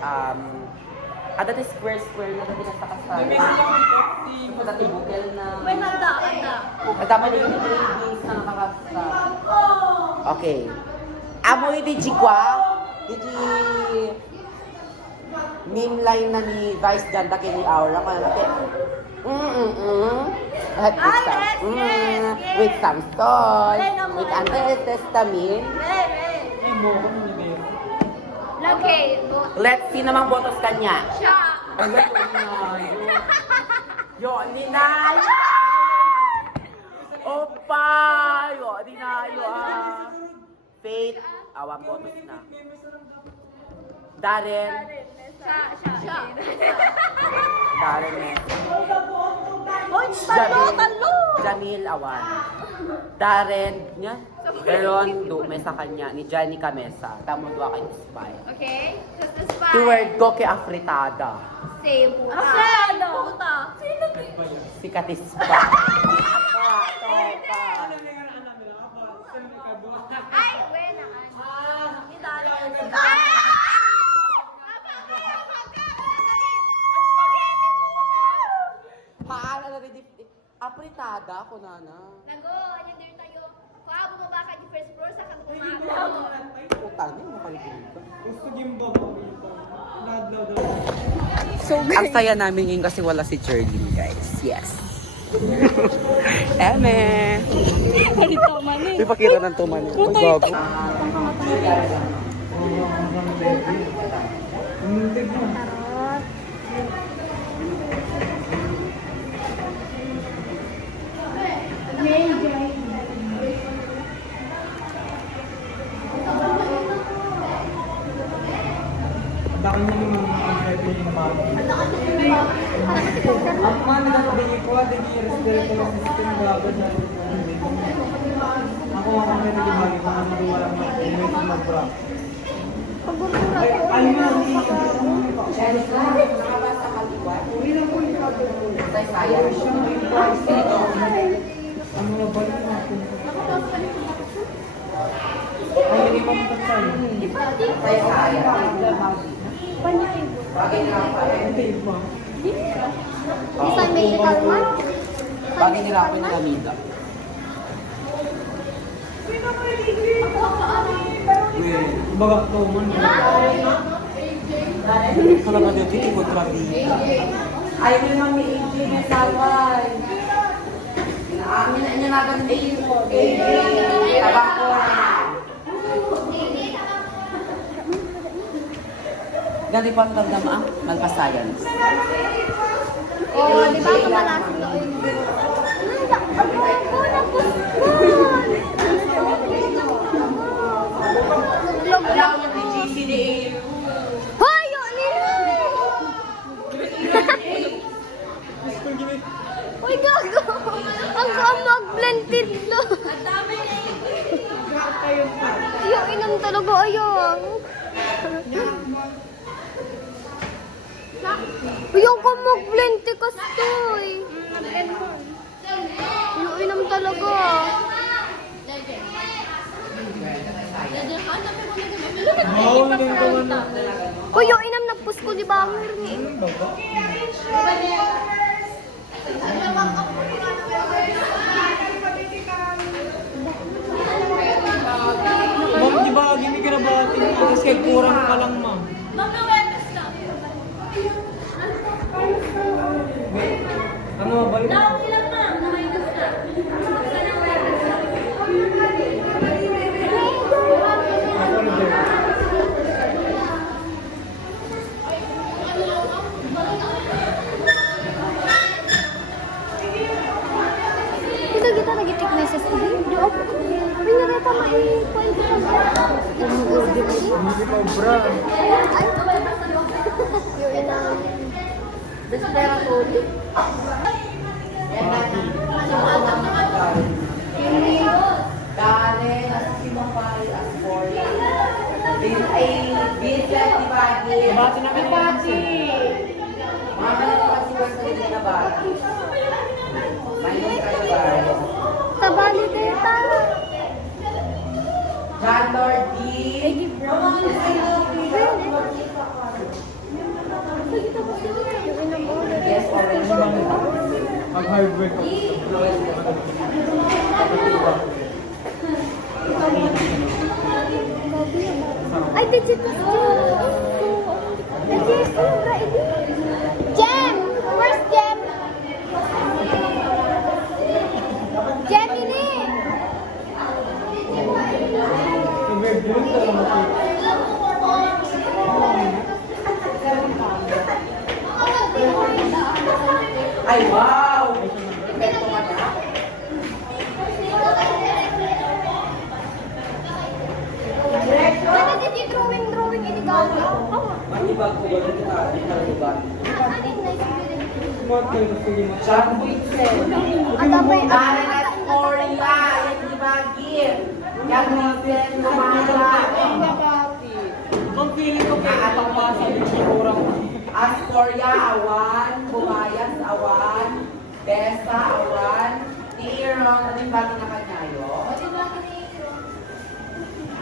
dati square na dati nasa May kasal. silang Dati bukel na. May nanda. Nagtama din yung ingredients na nakakasta. Okay. Amoy di jikwa. Di meme line na ni Vice ganda kini Aura. At yes. with some salt, with antihistamine. Ay, mo ko ni Bea. Okay, go. Let's see namang botos kanya. Siya. Ano Yo, ninayo! Opa! Yo, ninayo Faith, awang botos na. Darren, Siya. Darren eh. Hoy, talo. Jamil, awan. Darren, niya. Meron, may sa kanya, ni Johnny Camesa. Tamo doon kayo spy. Okay, just the spy. Keyword ko kay afritada. Say puta. Puta. Si Katispa. Ay, wena. Italo. Paano na rin afritada ako, nana. Nago, anyan din tayo. Kung bumaba ka di first floor, saka bumaba. Utang niya, makalipin ka. Gusto gimba ba? Nadlaw daw. Ang saya namin ngayon kasi wala si Cherlyn, guys. Yes. Eme! May pakita ng tuman. Ang gago. Baka niya naman ang pwede yung bago. Ang mga nagkakabingi ko, hindi respiratory system gagawin na ako ang may nagibagi kung ano yung walang mag-bra. Ay, ano nga, hindi ano nga ba yun natin? Ay, hindi pa tayo. Hindi pa. Isang medical man. Bagay nila ako yung lamida. Baga to man. Talaga dito ito kontrabida. Ay, may mga may may saway. Amin na nagan din mo. Tabako na. Ganti pa ang tagdama magpasayan. Oo, di ba ako malasin doon? Ang ko na puspon! Hoy, yun nila! Uy, gago! Ang mag-blended lo! Yung inang talaga ayang! Yung ko mag-blend kastoy! Yung inang talaga! Oo, hindi ko man. Uy, yung inam nagpus ko, di ba? Ma'am, di ba gini ka na ba kasi kurang pa lang, ma'am? Ano ba yun? may pwede ka ba? Hindi ko bra. Ay, yung ina. Despera tuloy. Yan natin. Dale, nasimapay as for ay Vincent Tibagi. Bati na kayo. Bati. Mama na naman si Wesley na bati. Mayroon kayo ba? Kabali teta. John Lord D. Yung ina mo. Yes, orange. Ang hard work. Ay, digit na Digit, sobra, edi. Jem! Where's Jem? Jem, ini! Ay, wow! Ano did you drawing ini gaga? Matibag ko ba rin na matibag? Ano yung nice John Vincent. Agabay, Dale na Korea. Yan Tibagi. Yan Vincent Lumala. Kung feeling ko kaya atang masa, kurang. Astoria, awan. Bumayas, awan. Besa, awan. Tirong, ating bati na kanyayo.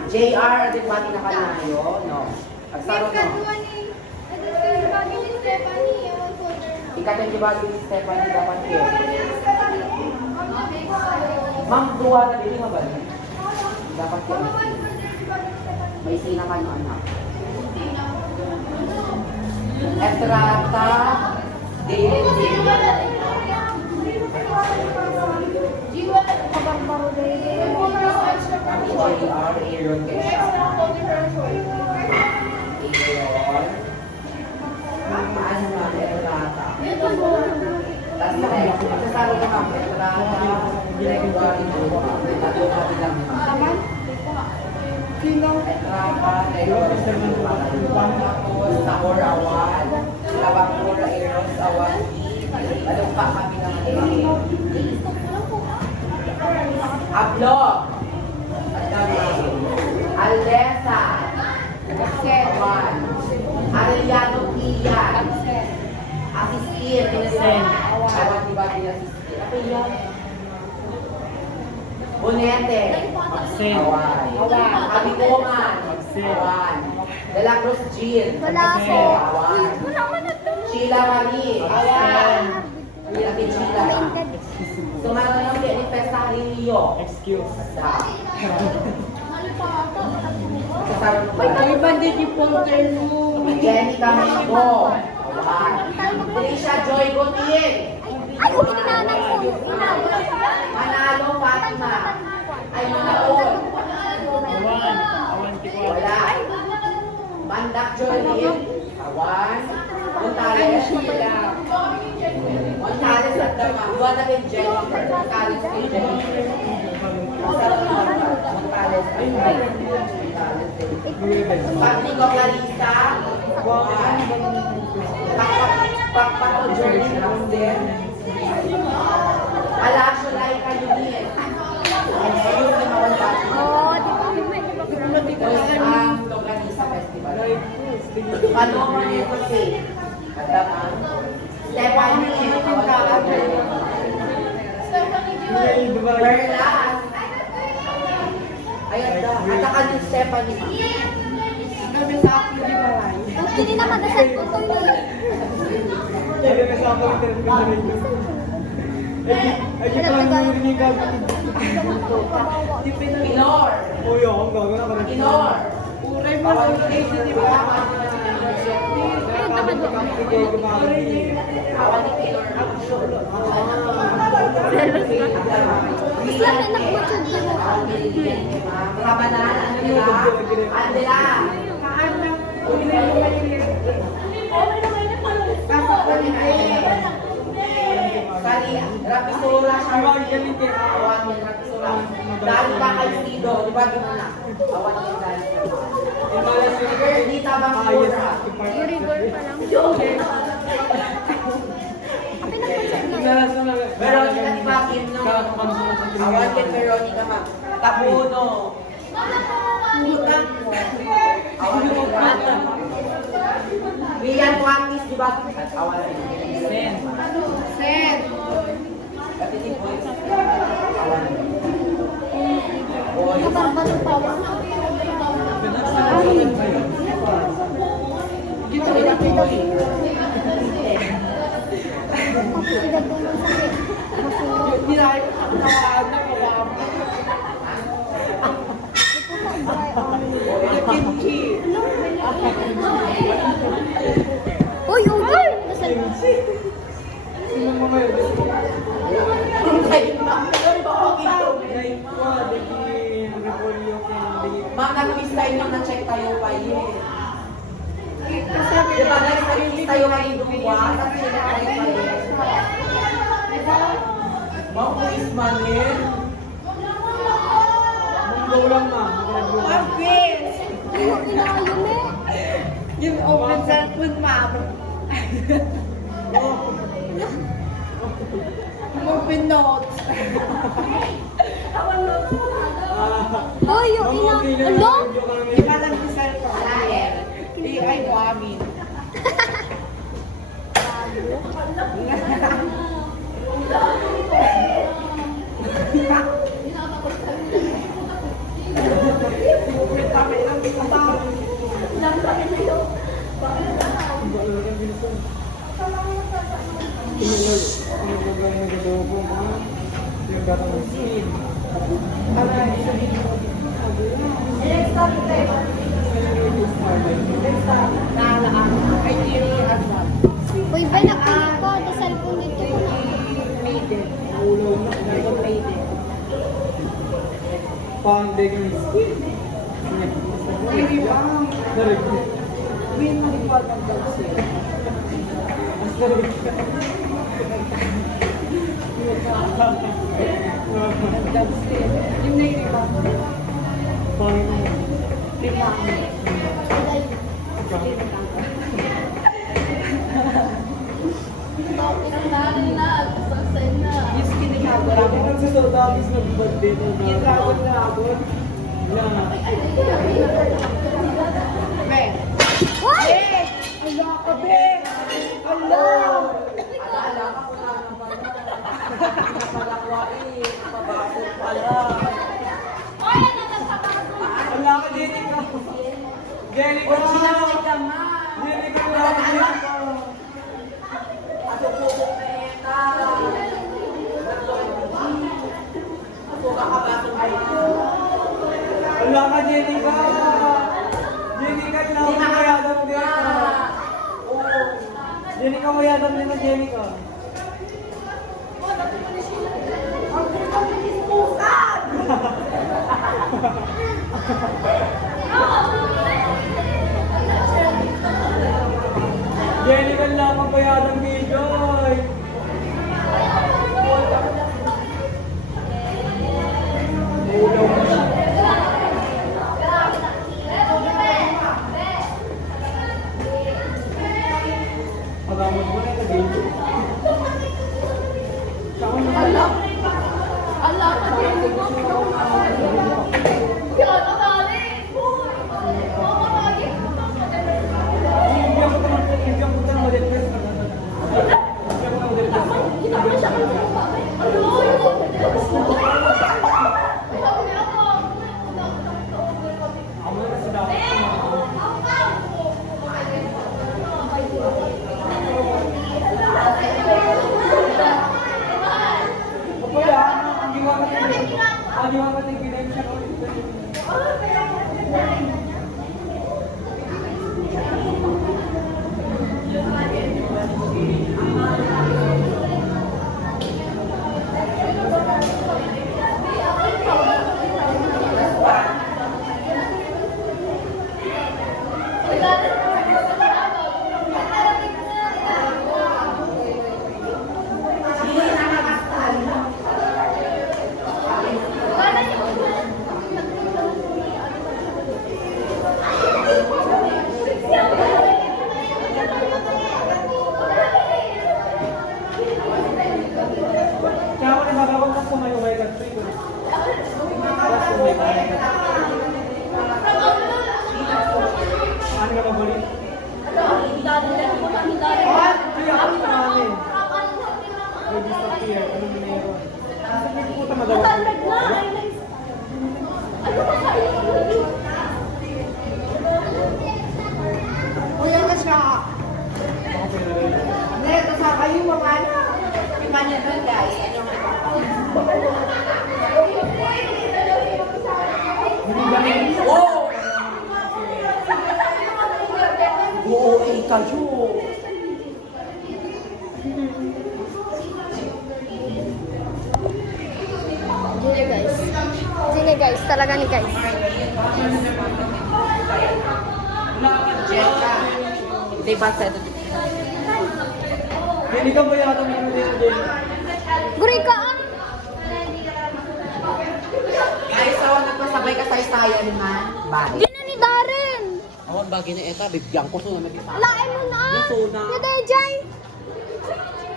JR, ating bati na kanyayo. No. Agsaro no. Ikatan di bagi ni Stephanie dapat ke. Ma'am, duwa na din ba? Dapat ke. May sina ka yung anak. Estrata, David, JR, Aaron, Kesha. Aaron. Ano na, Estrata. Tapos na eh, sasaro ka kami, Estrata, Gregory, tatlo ka bilang naman. Estrata, Gregory, tapos Sahor, Awan, Labakura, Eros, Awan, anong pa kami naman Ablog, Alesa, Awan, Arellano Kian, Asistir, Awan, diba pinasistir? Ano yan? Bonete, Awan, Abicoman, Awan, De La Cruz Jill, Wala ako. Awan, Wala man na to. Sheila Marie, Awan, Ate Sheila. Sumagot ng Benifesta Rio. Excuse. Kasama mo ba? Uy, bandit yung punter mo. Jenny Camacho. Awan. Felicia Joy Gotin. Ay, huwag inaanay ko. Inaanay ko. Manalo Fatima. Ay, Manaon. Awan tikwa. Wala. Mandak Jolene. Awan. Montales. Montales at Dama. Buwan na rin Jennifer. Montales kay Jennifer. Montales. Ay, Montales din. Patrico Clarissa. Awan. Pakpato Journey Ramsden. Alasyo Laika Yunin. Ayun na mawala. Oo, di ba? Tapos ang Longganisa Festival. Ano mo nito si? At Stephanie. Perlas. Ayan na. At saka ni Stephanie. Ang kini na madasal ko to eh. Pinor. Pinor. Bawal ko rin di ba? Awan ni Pinor. Gusto namin nagmutod ko. Kabanan, Andela. Andela. Kali, Rapisura siya. Awan ni Rapisura. Dahil ka kay Sido, di ba gano'n na? Awan niya dahil ka. Imalas yun. Girl, di tabang mura. Rigor pa lang. Imalas na lang. Veronica di Bakin, no? Awan kay Veronica ma. Tapuno. Awan kay Bakin. Rian Quantis di Bakin. Awan kay Sen. Sen. Katinig boys. Awan kay boys. Kapag tawag. Gito rin ang Pinoy. Uy, uy! Nasaan? Sino mo ngayon? Mga nag-style nyo na-check tayo pa yun. Diba guys, nag-list tayo kayo duwa, tapos sila tayo pa yun. Mga kuis man yun. Munggo lang ma. Inayume. Yung open cellphone, ma'am. Open notes. Uy, yung ina. Ano? Iba lang yung cellphone. Ay, mo amin. Uy, ba nakinig ko? Sa cellphone dito ko na. Pang-degang skin. Uy! Alaala ka ko lang ng pala. Palakwa eh. Mabakot pala. Wala ka, Jenica. Jenica! Original ka ma. Jenica, wala ka, Jenica. Ako po po neta. Ako kakabasong kayo. Wala ka, Jenica. Jenica, kailangan mo mayadam din ka. Jenica, mayadam din na Jenica. Jenica, lang ang mayadam din Joy. Ulaw mo siya. Pagamot mo na ito, Jenica. Saan mo na? Ang giwa ka ng kayo mga ano. Yung kanya doon guys. Ano nga Oh! Oo, eh, kayo. Hindi guys. Hindi guys. Talaga ni guys. Jeka. Diba sa ito? Hindi ka ba yata mo din? Guri ka ah! Guys, so, nagpasabay ka sayan man. Bakit? Gina ni Darren! Awag bagay na ito, bibigyan ko so na mag-isa. Lain mo na! Naso na. Hindi, Jay!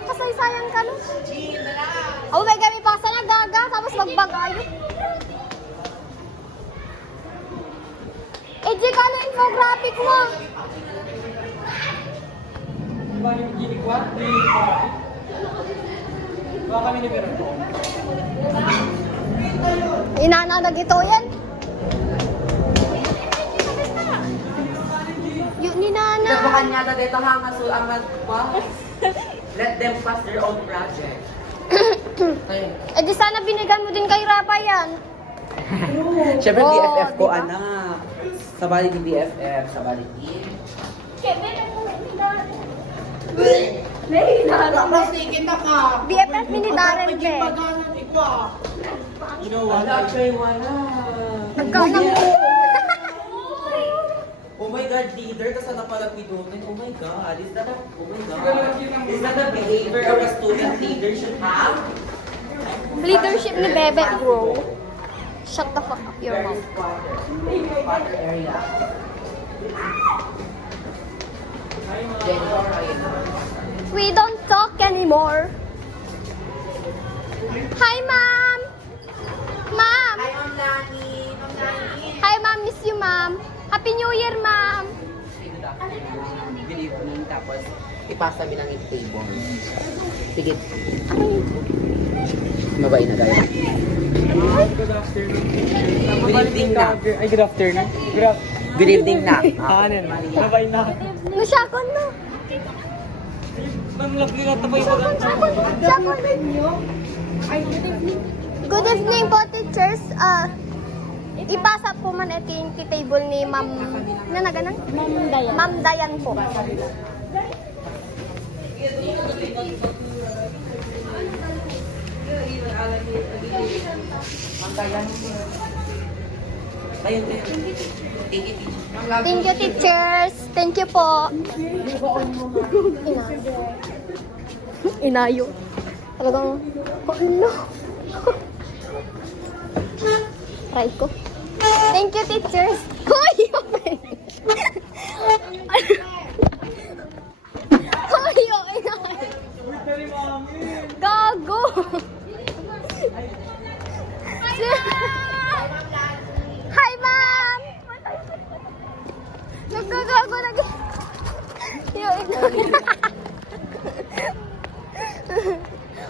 Kasay-sayang ka no? Oh my God, may pasa na gaga, tapos magbagayo. Eh, Jay, ano infographic mo? Ba yung ginikwa? Baka kami ni Pero. Inananag ito yan. Yun ni Nana. Nabakan niya na dito hanga so amat pa. Let them pass their own project. Ayun. Eh di sana binigyan mo din kay Rapa yan. Siyempre Oh, BFF ko diba? anak. Sabali di BFF, sabali di. Sige na ka. BFF mini Darren be. You know what? Wala, Jay, wala. Nagkaunang Oh my God, leader, kasi na pala pinutin. Oh my God, is that the behavior of a student leader should have? leadership ni Bebe, bro. Shut the fuck up your mouth. Water area. Jennifer, ayun. We don't talk anymore. Hi, ma'am. Ma'am. Hi, Ma'am Lani. Ma'am Lani. Hi, ma'am. Miss you, ma'am. Happy New Year, ma'am. Good evening, tapos ipasa mi ng table. Sige. Mabay na tayo. Good afternoon. Good evening na. Ay, good afternoon. Good evening na. Ano naman? Nabay na. Nasyakon no. Nang lagi na tapay pa lang. Syakon. Good evening po, teachers. Ipasa po man ito yung table ni Ma'am... Na naganan? Ma'am Dayan. Ma'am Dayan po. Ayun, ayun. Thank you, teacher. Thank you, teachers. Thank you po. Inayo. Talagang... Oh, no. Try ko. Thank you, teachers. Hoy! Hoy! Gago! Hi, ma'am! Nagkagago na.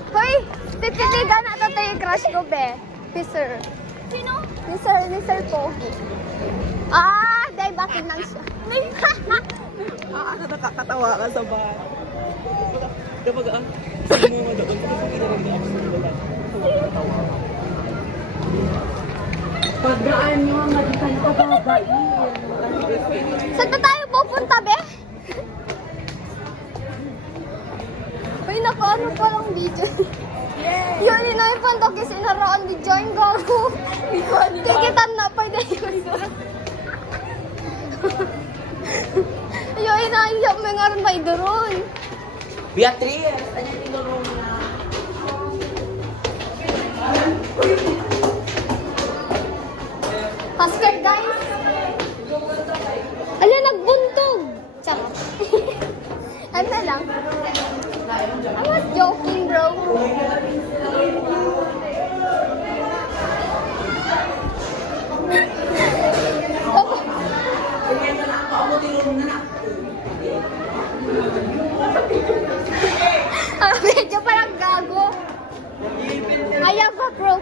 Hoy! Tititigan na ito yung crush ko, be. Si Sir. Sino? Ni Sir Pogi. Ah! Dahil bakit lang siya. Nakakatawa ka sa bahay. Kapag sabi mo mo doon, kapag ginarang na ako sa nila. Pagdaan nyo ang magitan ka babae. Saan ba tayo pupunta, be? Uy, nakaano pa lang dito. Yun, yun na yung pantok yung sinaraan di join gago. Kikitan na pa na yun. Yun, inahiyak mo nga rin may doon. Beatrice! Ano yung tinulong na? Pascal, guys. Ala, nagbuntog. Charot. Ano lang? I was joking, bro. Medyo parang gago. Ayaw ba, bro?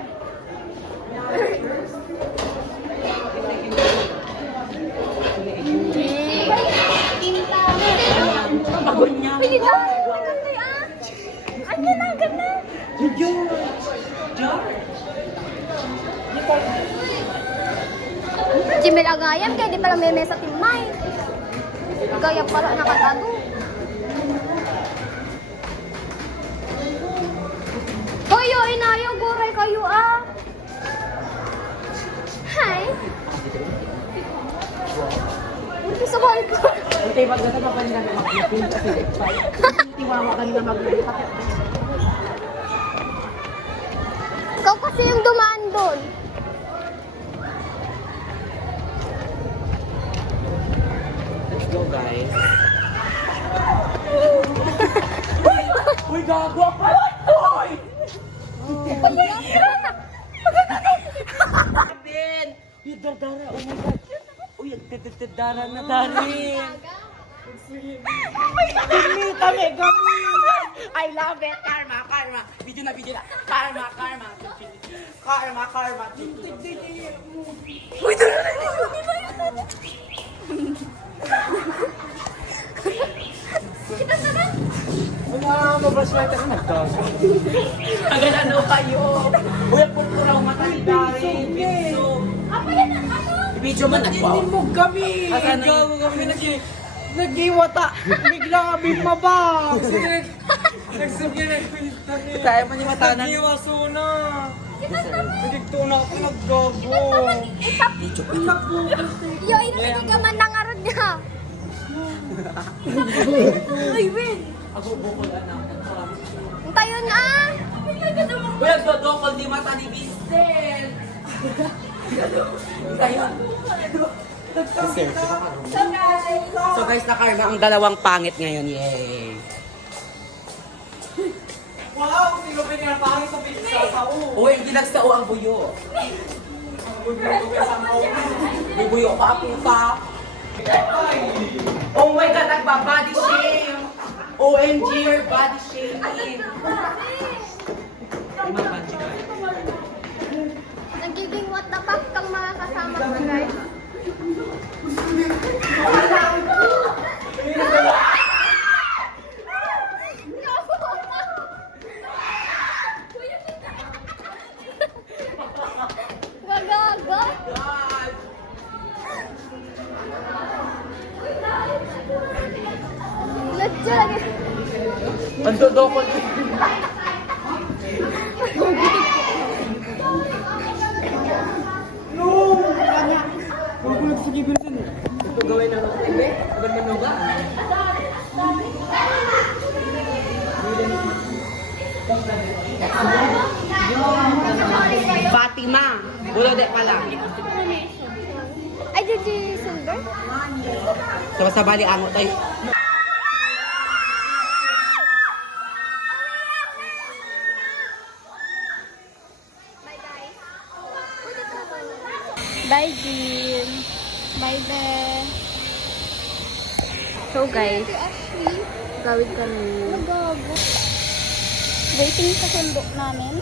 Pagod niya. Hindi na. Maganda yan. Jimel Agayam, kaya di pala may mesa timay. Gaya pala nakatago. Kayo, inayo, guray kayo ah. Hi. Gusto ko ito. Okay, magdasa pa nila na mag-film kasi tiwama ka nila mag-film. Ikaw kasi yung dumaan doon. Let's go, guys. Uy, gago ako! Uy! Din! Uy, dardara! Oh my God! Uy, dardara na darin! I love it! Karma! Karma! Video na! Video na! Karma! Karma! Karma! Karma! Uy, dardara! Mga mabras na ito nagkaso. Agad ano kayo? Uy, ang pulpo raw mata ni Darin. Apa yan ang ano? Ibidyo man nagpaw. Hindi mo kami! Asan na Ikaw kami nag-iwata! Bigla kami mabang! Nagsugyan ang pinita niya! Kaya man yung matanan. Nag-iwaso na! Nagigto na ako naggago! Yo, inapinig ka man nangarod niya. Ay, win. Ako bukol anak. Tayo na. Uy, ang dodokol di mata ni Vincent! Tayo. So guys, nakarma ang dalawang pangit ngayon. Yay! Wow! Sino ba niya pangit sa pizza sa u? Uy, hindi nagsao ang buyo. May buyo pa, puta. Oh my God, nagbabody shame. OMG, your body shaming. Nagiging what the fuck kang mga kasama ko, guys. Gagaga. God. Let's lagi. Ang dodokol. Huwag ko nagsige Vincent. Ito gawin na ng TV? Agad manuga. Fatima. Bulo de pala. Ay, did you silver? Sa bali angot tayo. Bye, guys. Bye, Jean. Bye, Be. So, guys, gawin kami. Waiting sa sundo namin.